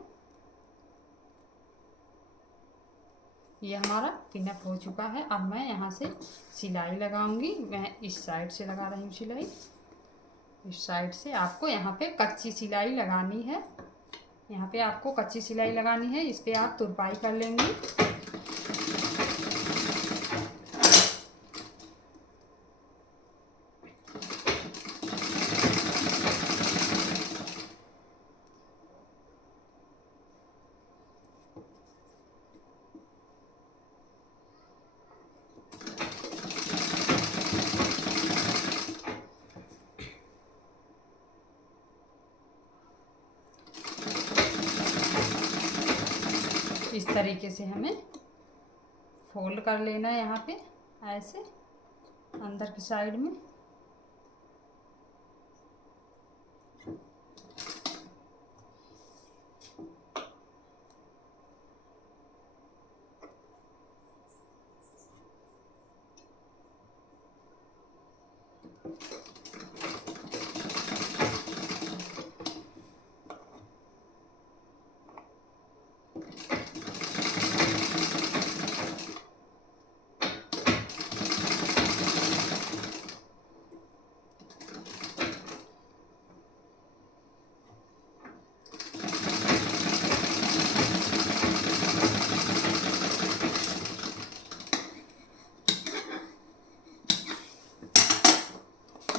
ये हमारा पिन अप हो चुका है। अब मैं यहाँ से सिलाई लगाऊंगी। मैं इस साइड से लगा रही हूँ सिलाई। इस साइड से आपको यहाँ पे कच्ची सिलाई लगानी है। यहाँ पे आपको कच्ची सिलाई लगानी है। इस पे आप तुरपाई कर लेंगे। इस तरीके से हमें फोल्ड कर लेना है यहाँ पे ऐसे अंदर की साइड में।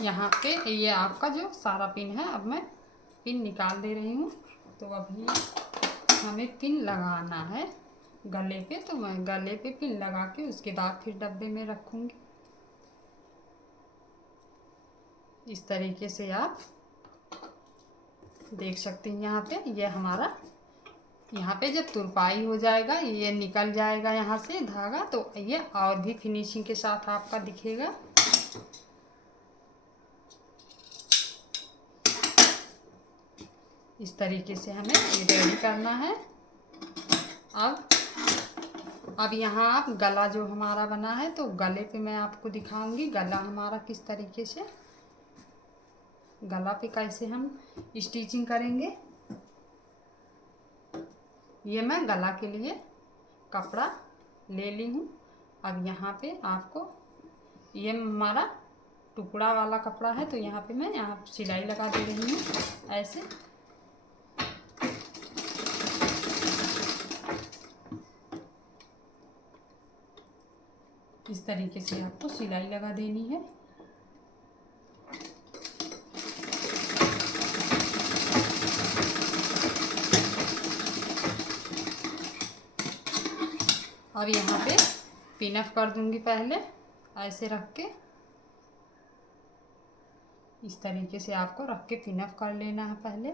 यहाँ पे ये आपका जो सारा पिन है, अब मैं पिन निकाल दे रही हूँ। तो अभी हमें पिन लगाना है गले पे। तो मैं गले पे पिन लगा के उसके बाद फिर डब्बे में रखूँगी। इस तरीके से आप देख सकते हैं। यहाँ पे ये हमारा यहाँ पे जब तुरपाई हो जाएगा, ये निकल जाएगा यहाँ से धागा, तो ये और भी फिनिशिंग के साथ आपका दिखेगा। इस तरीके से हमें ये रेडी करना है। अब यहाँ आप गला जो हमारा बना है, तो गले पे मैं आपको दिखाऊंगी गला हमारा किस तरीके से, गला पे कैसे हम स्टिचिंग करेंगे। ये मैं गला के लिए कपड़ा ले ली हूँ। अब यहाँ पे आपको ये हमारा टुकड़ा वाला कपड़ा है, तो यहाँ पे मैं यहाँ सिलाई लगा दे रही हूँ ऐसे। इस तरीके से आपको सिलाई लगा देनी है। अब यहाँ पे पिन अप कर दूंगी पहले ऐसे रख के। इस तरीके से आपको रख के पिन अप कर लेना है पहले।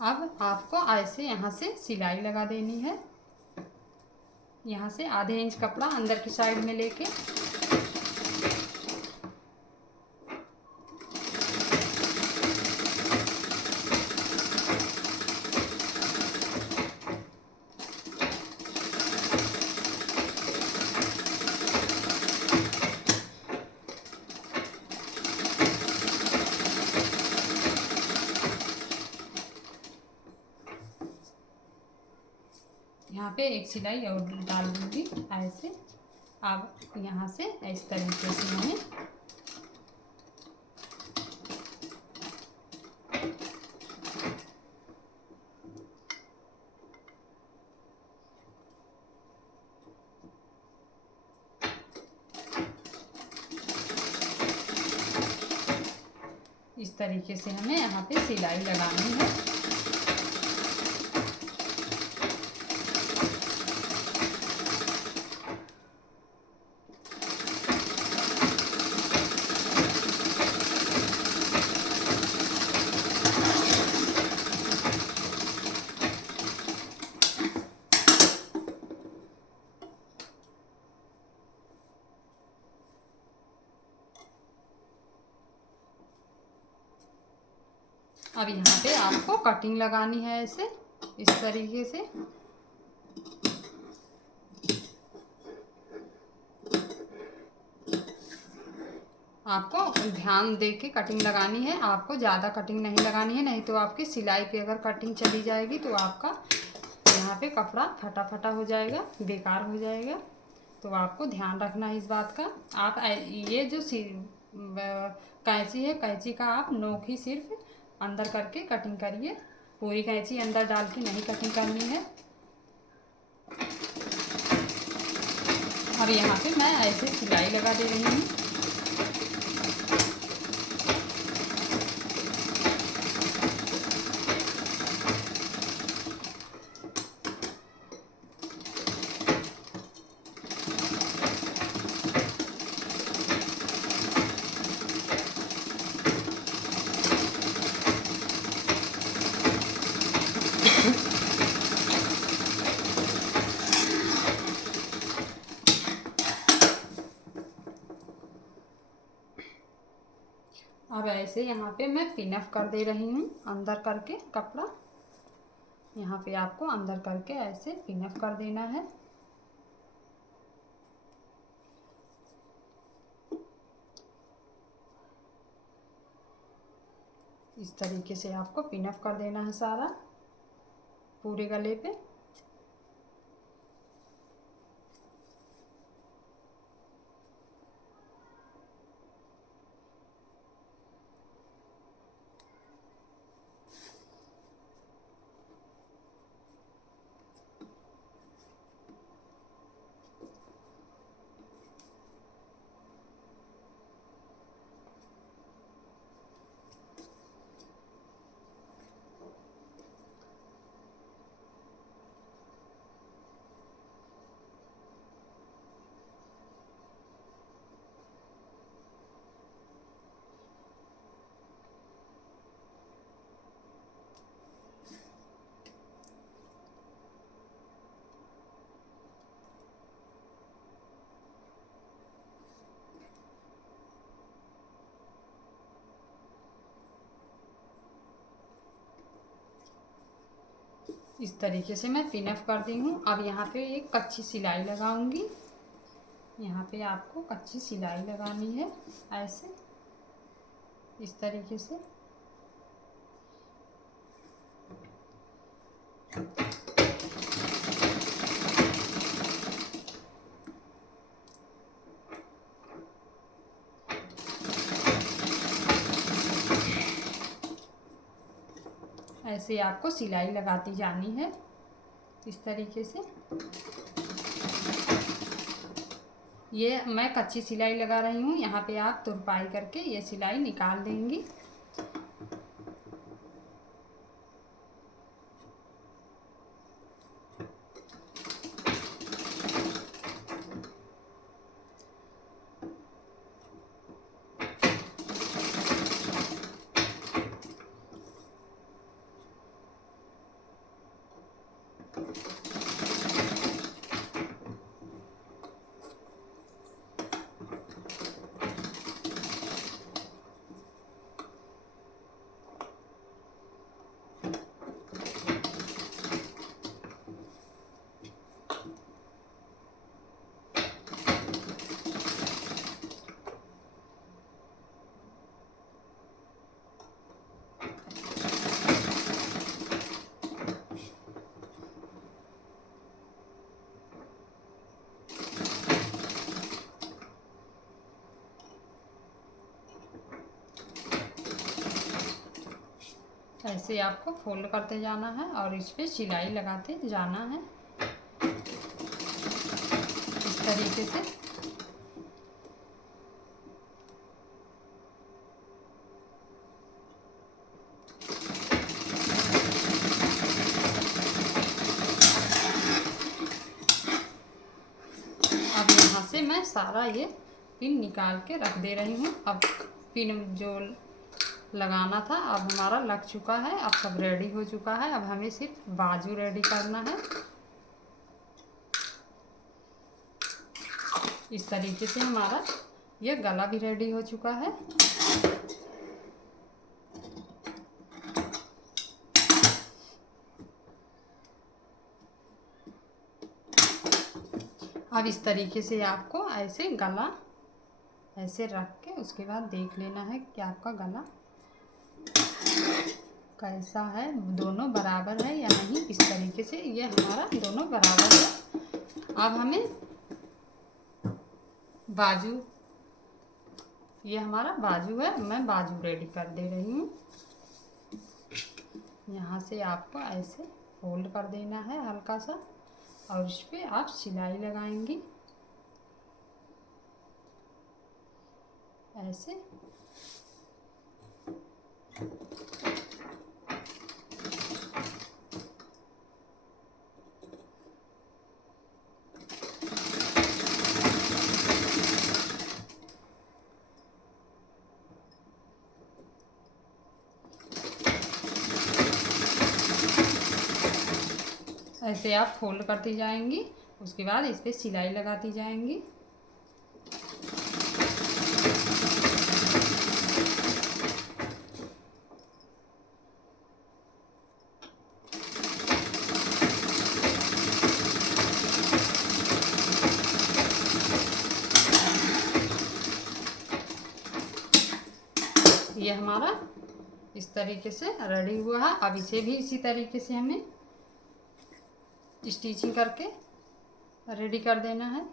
अब आपको ऐसे यहाँ से सिलाई लगा देनी है। यहाँ से आधे इंच कपड़ा अंदर की साइड में लेके यहाँ पे एक सिलाई और डाल दूँगी ऐसे। अब यहाँ से इस तरीके से हमें इस तरीके से हमें यहाँ पे सिलाई लगानी है। अब यहाँ पे आपको कटिंग लगानी है ऐसे इस तरीके से। आपको ध्यान दे के कटिंग लगानी है, आपको ज़्यादा कटिंग नहीं लगानी है, नहीं तो आपकी सिलाई पे अगर कटिंग चली जाएगी तो आपका यहाँ पे कपड़ा फटा फटा हो जाएगा, बेकार हो जाएगा। तो आपको ध्यान रखना है इस बात का। आप ये जो कैंची है, कैंची का आप नोक ही सिर्फ अंदर करके कटिंग करिए, पूरी कैंची अंदर डाल के नहीं कटिंग करनी है। अब यहाँ पे मैं ऐसे सिलाई लगा दे रही हूँ। अब ऐसे यहाँ पे मैं पिनअप कर दे रही हूँ अंदर करके कपड़ा। यहाँ पे आपको अंदर करके ऐसे पिनअप कर देना है। इस तरीके से आपको पिनअप कर देना है सारा पूरे गले पे। इस तरीके से मैं पिनअप कर दी हूँ। अब यहाँ पे एक कच्ची सिलाई लगाऊंगी। यहाँ पे आपको कच्ची सिलाई लगानी है ऐसे इस तरीके से। ऐसे आपको सिलाई लगाती जानी है इस तरीके से। ये मैं कच्ची सिलाई लगा रही हूँ, यहाँ पे आप तुरपाई करके ये सिलाई निकाल देंगी। ऐसे आपको फोल्ड करते जाना है और इस पे सिलाई लगाते जाना है इस तरीके से। अब यहाँ से मैं सारा ये पिन निकाल के रख दे रही हूँ। अब पिन जो लगाना था अब हमारा लग चुका है, अब सब रेडी हो चुका है। अब हमें सिर्फ बाजू रेडी करना है। इस तरीके से हमारा ये गला भी रेडी हो चुका है। अब इस तरीके से आपको ऐसे गला ऐसे रख के उसके बाद देख लेना है कि आपका गला कैसा है, दोनों बराबर है या नहीं। इस तरीके से ये हमारा दोनों बराबर है। अब हमें बाजू, ये हमारा बाजू है, मैं बाजू रेडी कर दे रही हूँ। यहाँ से आपको ऐसे फोल्ड कर देना है हल्का सा और इस पे आप सिलाई लगाएंगी ऐसे। ऐसे आप फोल्ड करती जाएंगी, उसके बाद इस पे सिलाई लगाती जाएंगी। ये हमारा इस तरीके से रेडी हुआ है। अब इसे भी इसी तरीके से हमें स्टिचिंग करके रेडी कर देना है।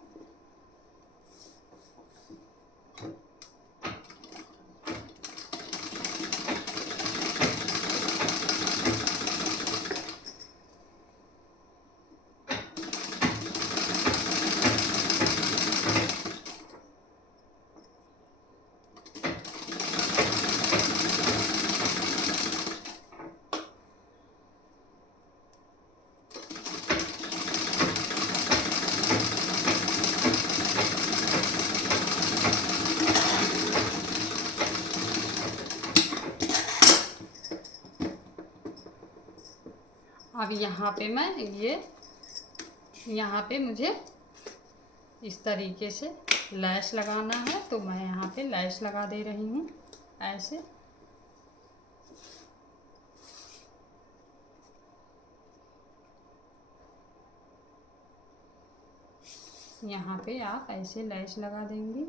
अब यहाँ पे मैं यहाँ पे मुझे इस तरीके से लैस लगाना है, तो मैं यहाँ पे लैस लगा दे रही हूँ ऐसे। यहाँ पे आप ऐसे लैस लगा देंगी।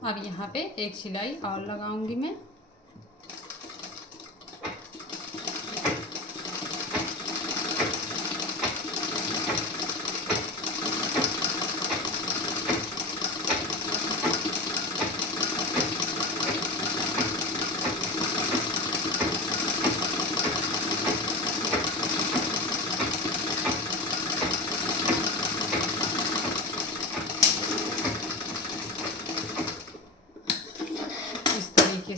अब यहाँ पे एक सिलाई और लगाऊंगी मैं।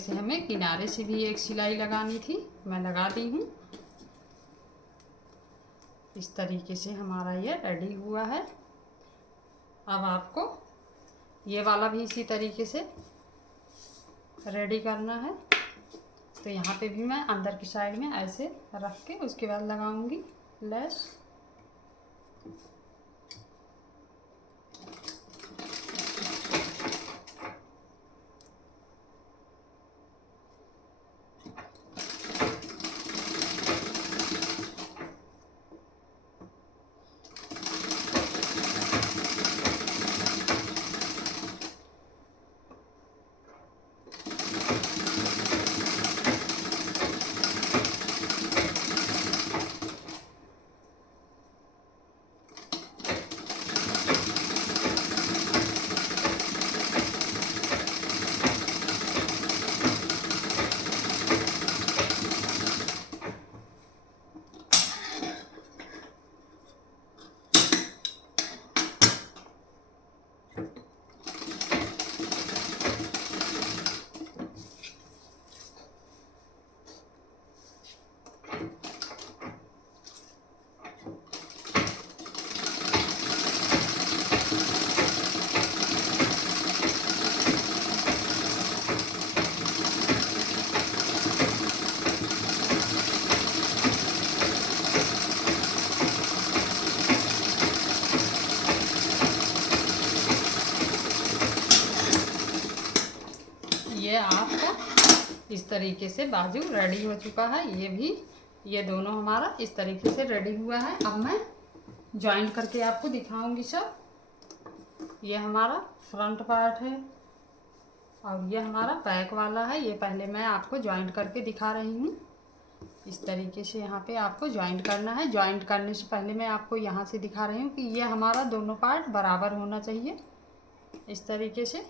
से हमें किनारे से भी एक सिलाई लगानी थी, मैं लगा दी हूँ। इस तरीके से हमारा ये रेडी हुआ है। अब आपको ये वाला भी इसी तरीके से रेडी करना है। तो यहाँ पे भी मैं अंदर की साइड में ऐसे रख के उसके बाद लगाऊंगी लेस। ये आपका इस तरीके से बाजू रेडी हो चुका है। ये भी, ये दोनों हमारा इस तरीके से रेडी हुआ है। अब मैं जॉइंट करके आपको दिखाऊंगी सब। ये हमारा फ्रंट पार्ट है और ये हमारा बैक वाला है। ये पहले मैं आपको जॉइंट करके दिखा रही हूँ। इस तरीके से यहाँ पे आपको जॉइंट करना है। जॉइंट करने से पहले मैं आपको यहाँ से दिखा रही हूँ कि ये हमारा दोनों पार्ट बराबर होना चाहिए, इस तरीके से।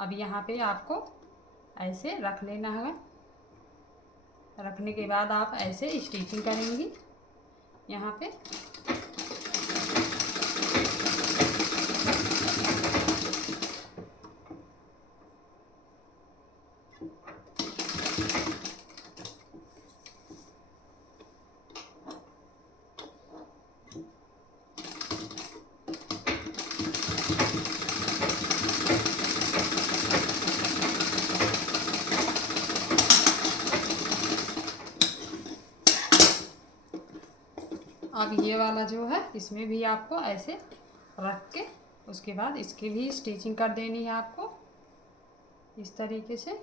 अब यहाँ पे आपको ऐसे रख लेना है। रखने के बाद आप ऐसे स्टिचिंग करेंगी यहाँ पे। अब ये वाला जो है इसमें भी आपको ऐसे रख के उसके बाद इसकी भी स्टिचिंग कर देनी है आपको, इस तरीके से।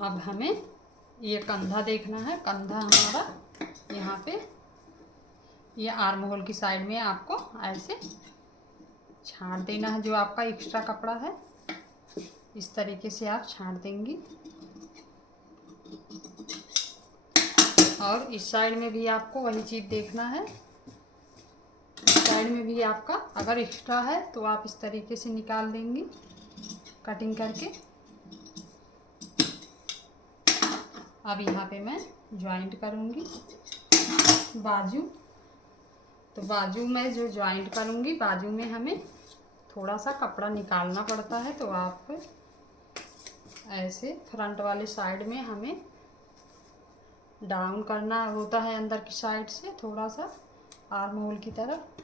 अब हमें ये कंधा देखना है। कंधा हमारा यहाँ पे ये आर्म होल की साइड में आपको ऐसे छांट देना है जो आपका एक्स्ट्रा कपड़ा है। इस तरीके से आप छांट देंगी। और इस साइड में भी आपको वही चीज़ देखना है। इस साइड में भी आपका अगर एक्स्ट्रा है तो आप इस तरीके से निकाल देंगी कटिंग करके। अब यहाँ पे मैं ज्वाइंट करूँगी बाजू। तो बाजू में जो ज्वाइंट करूँगी, बाजू में हमें थोड़ा सा कपड़ा निकालना पड़ता है। तो आप ऐसे फ्रंट वाले साइड में हमें डाउन करना होता है अंदर की साइड से थोड़ा सा आर्म होल की तरफ।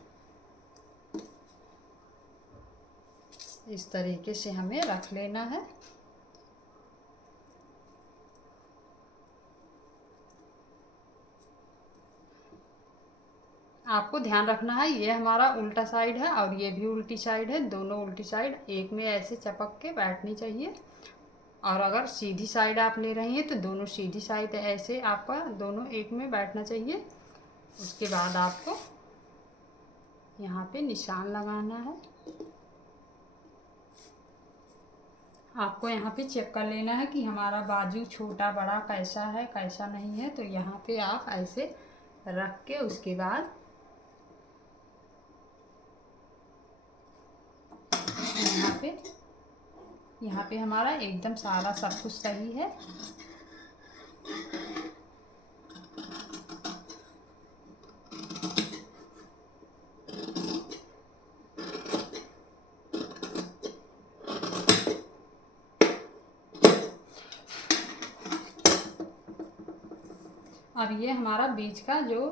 इस तरीके से हमें रख लेना है। आपको ध्यान रखना है ये हमारा उल्टा साइड है और ये भी उल्टी साइड है। दोनों उल्टी साइड एक में ऐसे चपक के बैठनी चाहिए। और अगर सीधी साइड आप ले रही हैं तो दोनों सीधी साइड ऐसे आपका दोनों एक में बैठना चाहिए। उसके बाद आपको यहाँ पे निशान लगाना है। आपको यहाँ पे चेक कर लेना है कि हमारा बाजू छोटा बड़ा कैसा है कैसा नहीं है। तो यहाँ पे आप ऐसे रख के उसके बाद यहाँ पे हमारा एकदम सारा सब कुछ सही है। अब ये हमारा बीच का जो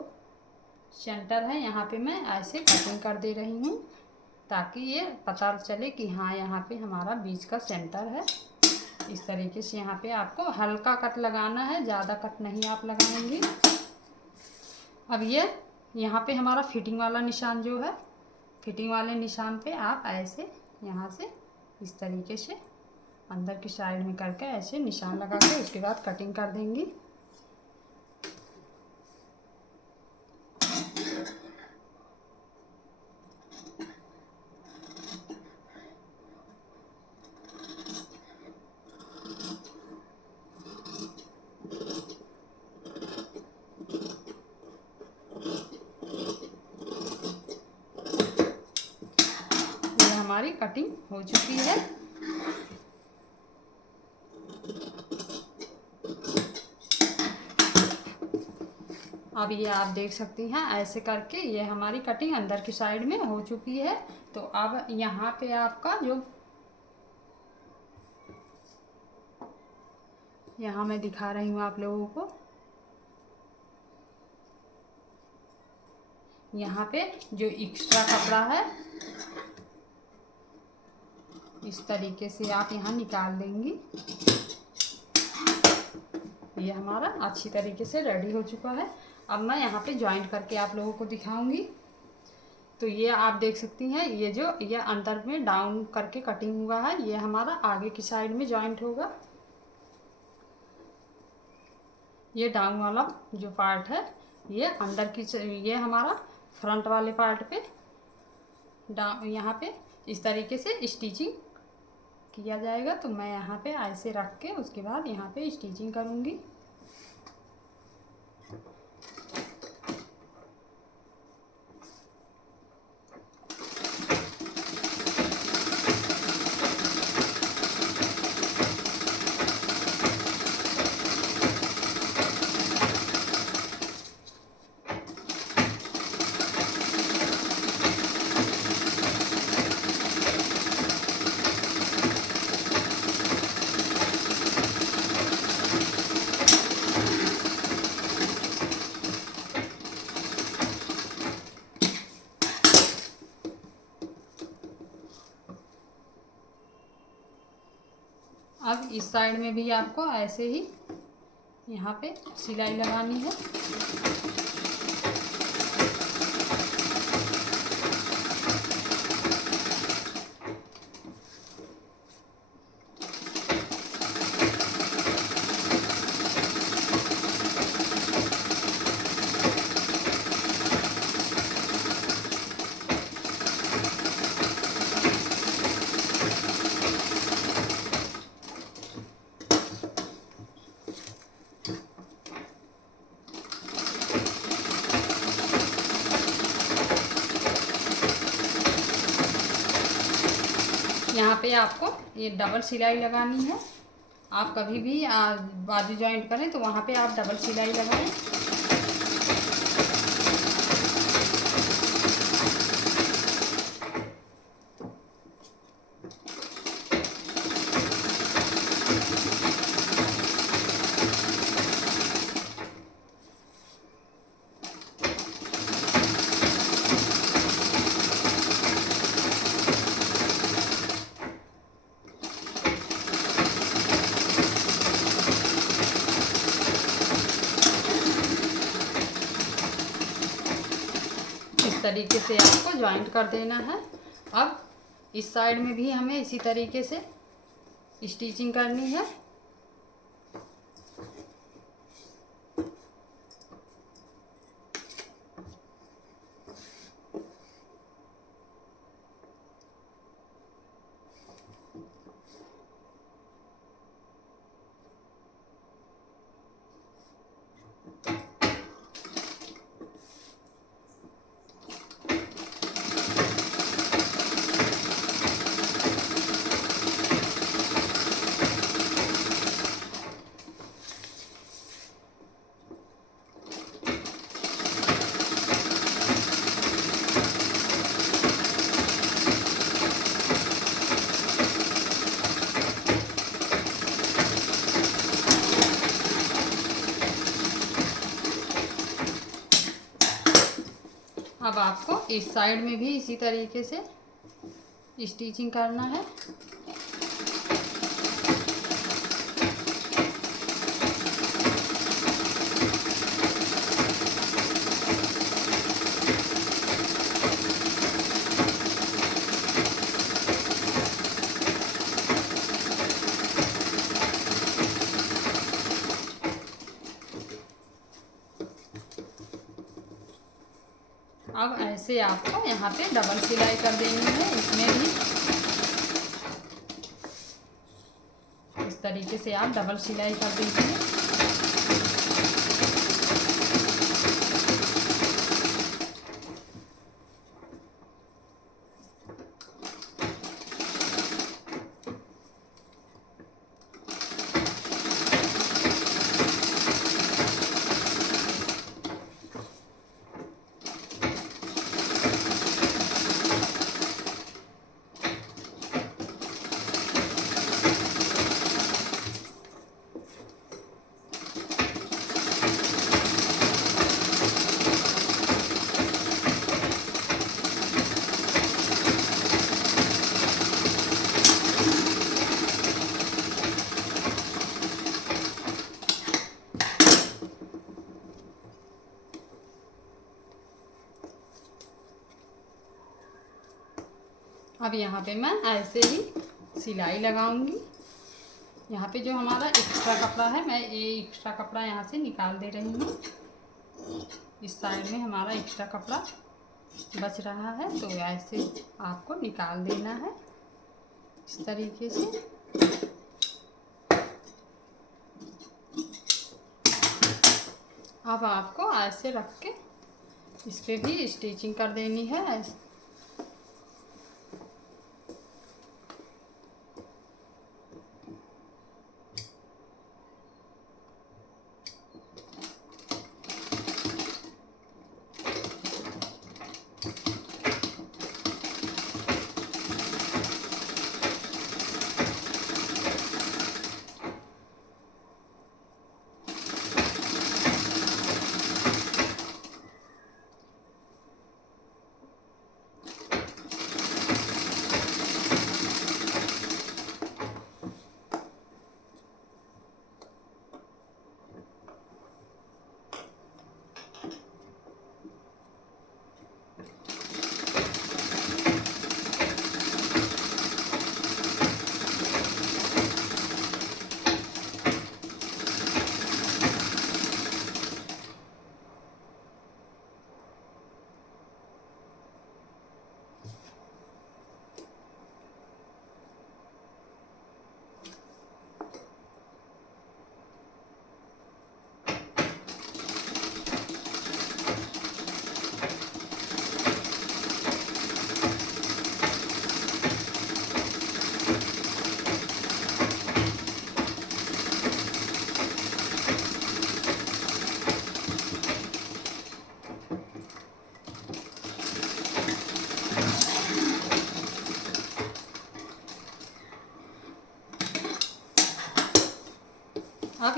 सेंटर है यहाँ पे मैं ऐसे कटिंग कर दे रही हूँ ताकि ये पता चले कि हाँ यहाँ पे हमारा बीच का सेंटर है। इस तरीके से यहाँ पे आपको हल्का कट लगाना है, ज़्यादा कट नहीं आप लगाएंगे। अब ये यहाँ पे हमारा फिटिंग वाला निशान जो है, फिटिंग वाले निशान पे आप ऐसे यहाँ से इस तरीके से अंदर की साइड में करके ऐसे निशान लगा के उसके बाद कटिंग कर देंगी। हमारी कटिंग हो चुकी है। अब ये आप देख सकती हैं ऐसे करके ये हमारी कटिंग अंदर की साइड में हो चुकी है। तो अब यहाँ पे आपका जो यहाँ मैं दिखा रही हूँ आप लोगों को, यहाँ पे जो एक्स्ट्रा कपड़ा है इस तरीके से आप यहाँ निकाल देंगी। ये हमारा अच्छी तरीके से रेडी हो चुका है। अब मैं यहाँ पे जॉइंट करके आप लोगों को दिखाऊंगी। तो ये आप देख सकती हैं ये जो ये अंदर में डाउन करके कटिंग हुआ है ये हमारा आगे की साइड में जॉइंट होगा। ये डाउन वाला जो पार्ट है ये अंदर की, ये हमारा फ्रंट वाले पार्ट पे डाउन यहाँ पे इस तरीके से स्टिचिंग किया जाएगा। तो मैं यहाँ पे ऐसे रख के उसके बाद यहाँ पे स्टिचिंग करूँगी। अब इस साइड में भी आपको ऐसे ही यहाँ पे सिलाई लगानी है। यहाँ पे आपको ये डबल सिलाई लगानी है। आप कभी भी बाजू जॉइंट करें तो वहाँ पे आप डबल सिलाई लगाएं। इस तरीके से आपको ज्वाइंट कर देना है। अब इस साइड में भी हमें इसी तरीके से स्टिचिंग करनी है। अब आपको इस साइड में भी इसी तरीके से स्टिचिंग करना है। अब ऐसे आपको यहाँ पे डबल सिलाई कर देनी है। इसमें भी इस तरीके से आप डबल सिलाई कर दीजिए। अब यहाँ पे मैं ऐसे ही सिलाई लगाऊंगी। यहाँ पे जो हमारा एक्स्ट्रा कपड़ा है, मैं ये एक्स्ट्रा कपड़ा यहाँ से निकाल दे रही हूँ। इस साइड में हमारा एक्स्ट्रा कपड़ा बच रहा है, तो ऐसे आपको निकाल देना है इस तरीके से। अब आपको ऐसे रख के इस पे भी स्टिचिंग कर देनी है। ऐसे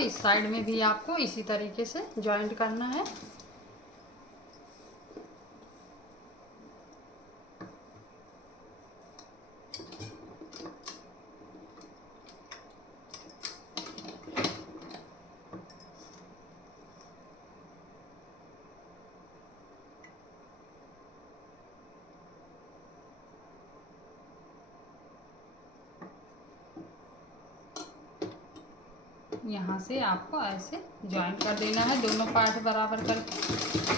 इस साइड में भी आपको इसी तरीके से जॉइंट करना है। यहाँ से आपको ऐसे जॉइंट कर देना है दोनों पार्ट बराबर करके।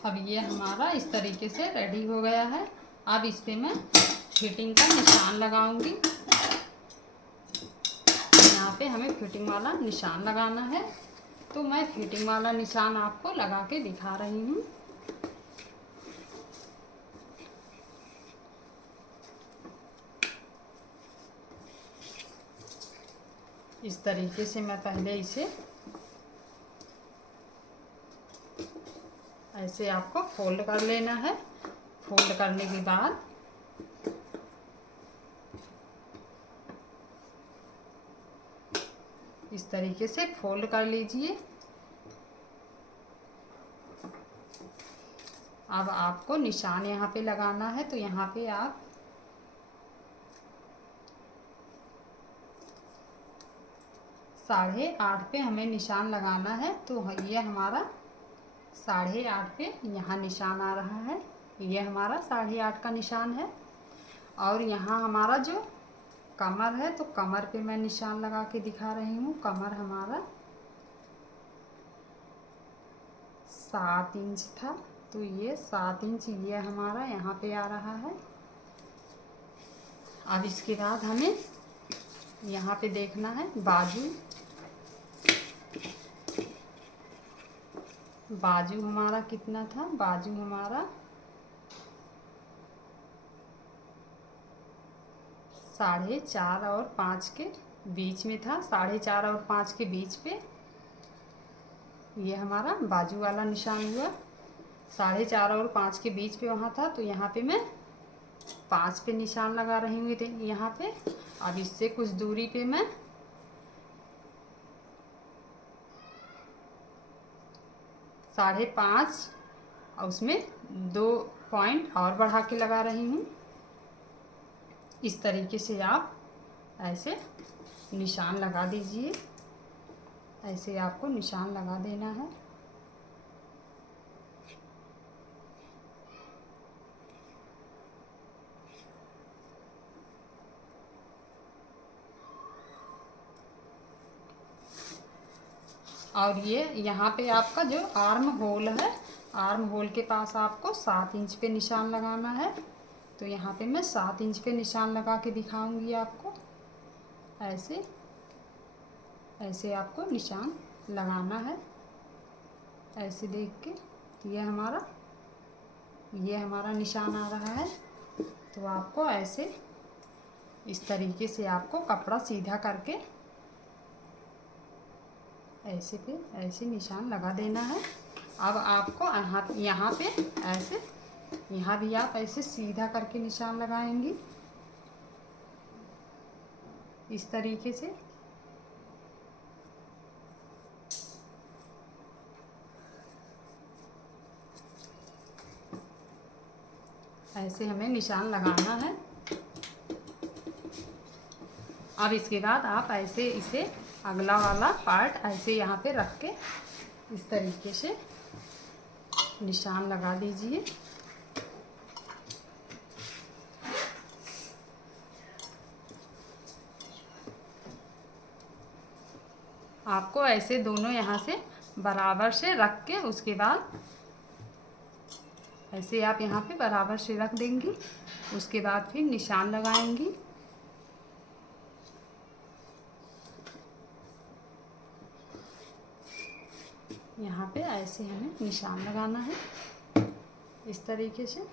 अब ये हमारा इस तरीके से रेडी हो गया है। अब इस पे मैं फिटिंग का निशान लगाऊंगी। यहाँ पे हमें फिटिंग वाला निशान लगाना है, तो मैं फिटिंग वाला निशान आपको लगा के दिखा रही हूँ। इस तरीके से मैं पहले इसे ऐसे आपको फोल्ड कर लेना है। फोल्ड करने के बाद इस तरीके से फोल्ड कर लीजिए। अब आपको निशान यहाँ पे लगाना है, तो यहाँ पे आप साढ़े 8 पे हमें निशान लगाना है। तो ये हमारा 8.5 पे यहाँ निशान आ रहा है। ये हमारा 8.5 का निशान है। और यहाँ हमारा जो कमर है, तो कमर पे मैं निशान लगा के दिखा रही हूँ। कमर हमारा 7 इंच था, तो ये 7 इंच ये हमारा यहाँ पे आ रहा है। अब इसके बाद हमें यहाँ पे देखना है बाजू हमारा कितना था। बाजू हमारा 4.5 और 5 के बीच में था। 4.5 और 5 के बीच पे ये हमारा बाजू वाला निशान हुआ। 4.5 और 5 के बीच पे वहाँ था, तो यहाँ पे मैं 5 पे निशान लगा रही हूँ यहाँ पे। अब इससे कुछ दूरी पे मैं 5.5 और उसमें 2 पॉइंट और बढ़ा के लगा रही हूँ। इस तरीके से आप ऐसे निशान लगा दीजिए। ऐसे आपको निशान लगा देना है। और ये यहाँ पे आपका जो आर्म होल है, आर्म होल के पास आपको 7 इंच पे निशान लगाना है। तो यहाँ पे मैं 7 इंच पे निशान लगा के दिखाऊंगी आपको। ऐसे ऐसे आपको निशान लगाना है। ऐसे देख के ये हमारा निशान आ रहा है। तो आपको ऐसे इस तरीके से आपको कपड़ा सीधा करके ऐसे पे ऐसे निशान लगा देना है। अब आपको यहाँ पे ऐसे, यहाँ भी आप ऐसे सीधा करके निशान लगाएंगी इस तरीके से। ऐसे हमें निशान लगाना है। अब इसके बाद आप ऐसे इसे अगला वाला पार्ट ऐसे यहाँ पे रख के इस तरीके से निशान लगा दीजिए। आपको ऐसे दोनों यहाँ से बराबर से रख के उसके बाद ऐसे आप यहाँ पे बराबर से रख देंगी। उसके बाद फिर निशान लगाएंगी। यहाँ पे ऐसे हमें निशान लगाना है इस तरीके से।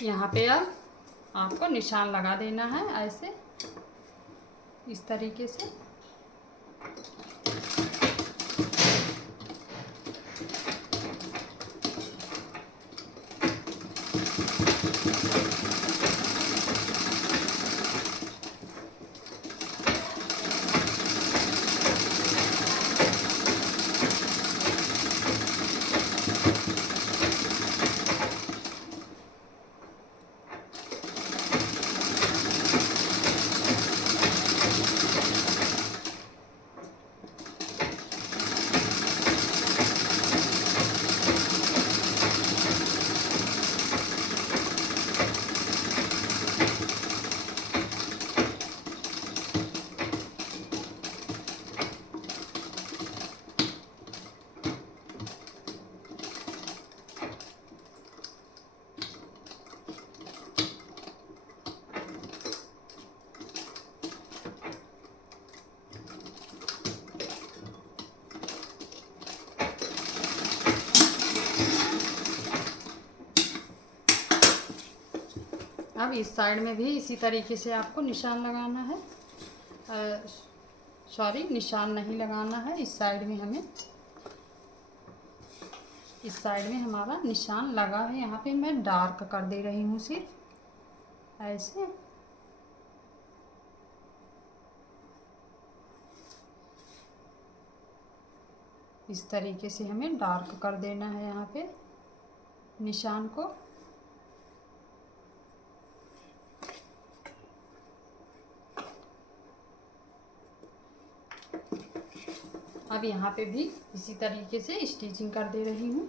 यहाँ पे अब आपको निशान लगा देना है ऐसे इस तरीके से। अब इस साइड में भी इसी तरीके से आपको निशान लगाना है। सॉरी, निशान नहीं लगाना है। इस साइड में हमें, इस साइड में हमारा निशान लगा है। यहाँ पे मैं डार्क कर दे रही हूँ सिर्फ ऐसे। इस तरीके से हमें डार्क कर देना है यहाँ पे निशान को। अब यहाँ पे भी इसी तरीके से स्टिचिंग कर दे रही हूँ।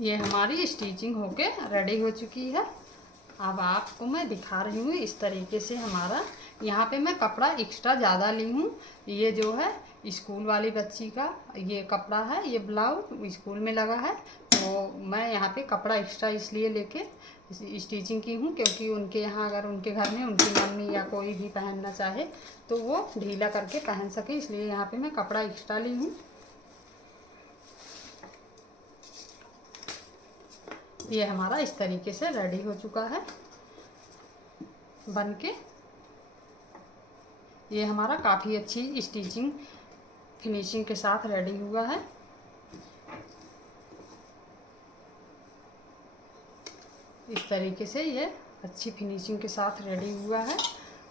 ये हमारी स्टिचिंग होके रेडी हो चुकी है। अब आपको मैं दिखा रही हूँ इस तरीके से हमारा। यहाँ पे मैं कपड़ा एक्स्ट्रा ज़्यादा ली हूँ। ये जो है स्कूल वाली बच्ची का ये कपड़ा है, ये ब्लाउज स्कूल में लगा है, तो मैं यहाँ पे कपड़ा एक्स्ट्रा इसलिए लेके स्टिचिंग की हूँ क्योंकि उनके यहाँ अगर उनके घर में उनकी मम्मी या कोई भी पहनना चाहे तो वो ढीला करके पहन सके, इसलिए यहाँ पे मैं कपड़ा एक्स्ट्रा ली हूँ। ये हमारा इस तरीके से रेडी हो चुका है बन के। ये हमारा काफ़ी अच्छी स्टिचिंग फिनिशिंग के साथ रेडी हुआ है। इस तरीके से ये अच्छी फिनिशिंग के साथ रेडी हुआ है।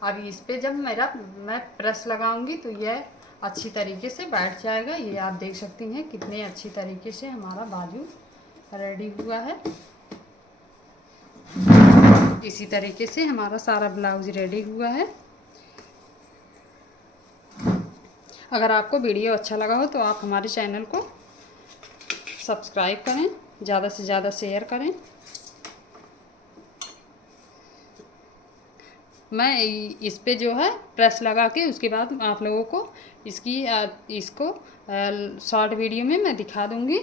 अब इस पे जब मैं प्रेस लगाऊंगी तो ये अच्छी तरीके से बैठ जाएगा। ये आप देख सकती हैं कितने अच्छी तरीके से हमारा बाजू रेडी हुआ है। इसी तरीके से हमारा सारा ब्लाउज रेडी हुआ है। अगर आपको वीडियो अच्छा लगा हो तो आप हमारे चैनल को सब्सक्राइब करें, ज़्यादा से ज़्यादा शेयर करें। मैं इस पे जो है प्रेस लगा के उसके बाद आप लोगों को इसको शॉर्ट वीडियो में मैं दिखा दूँगी।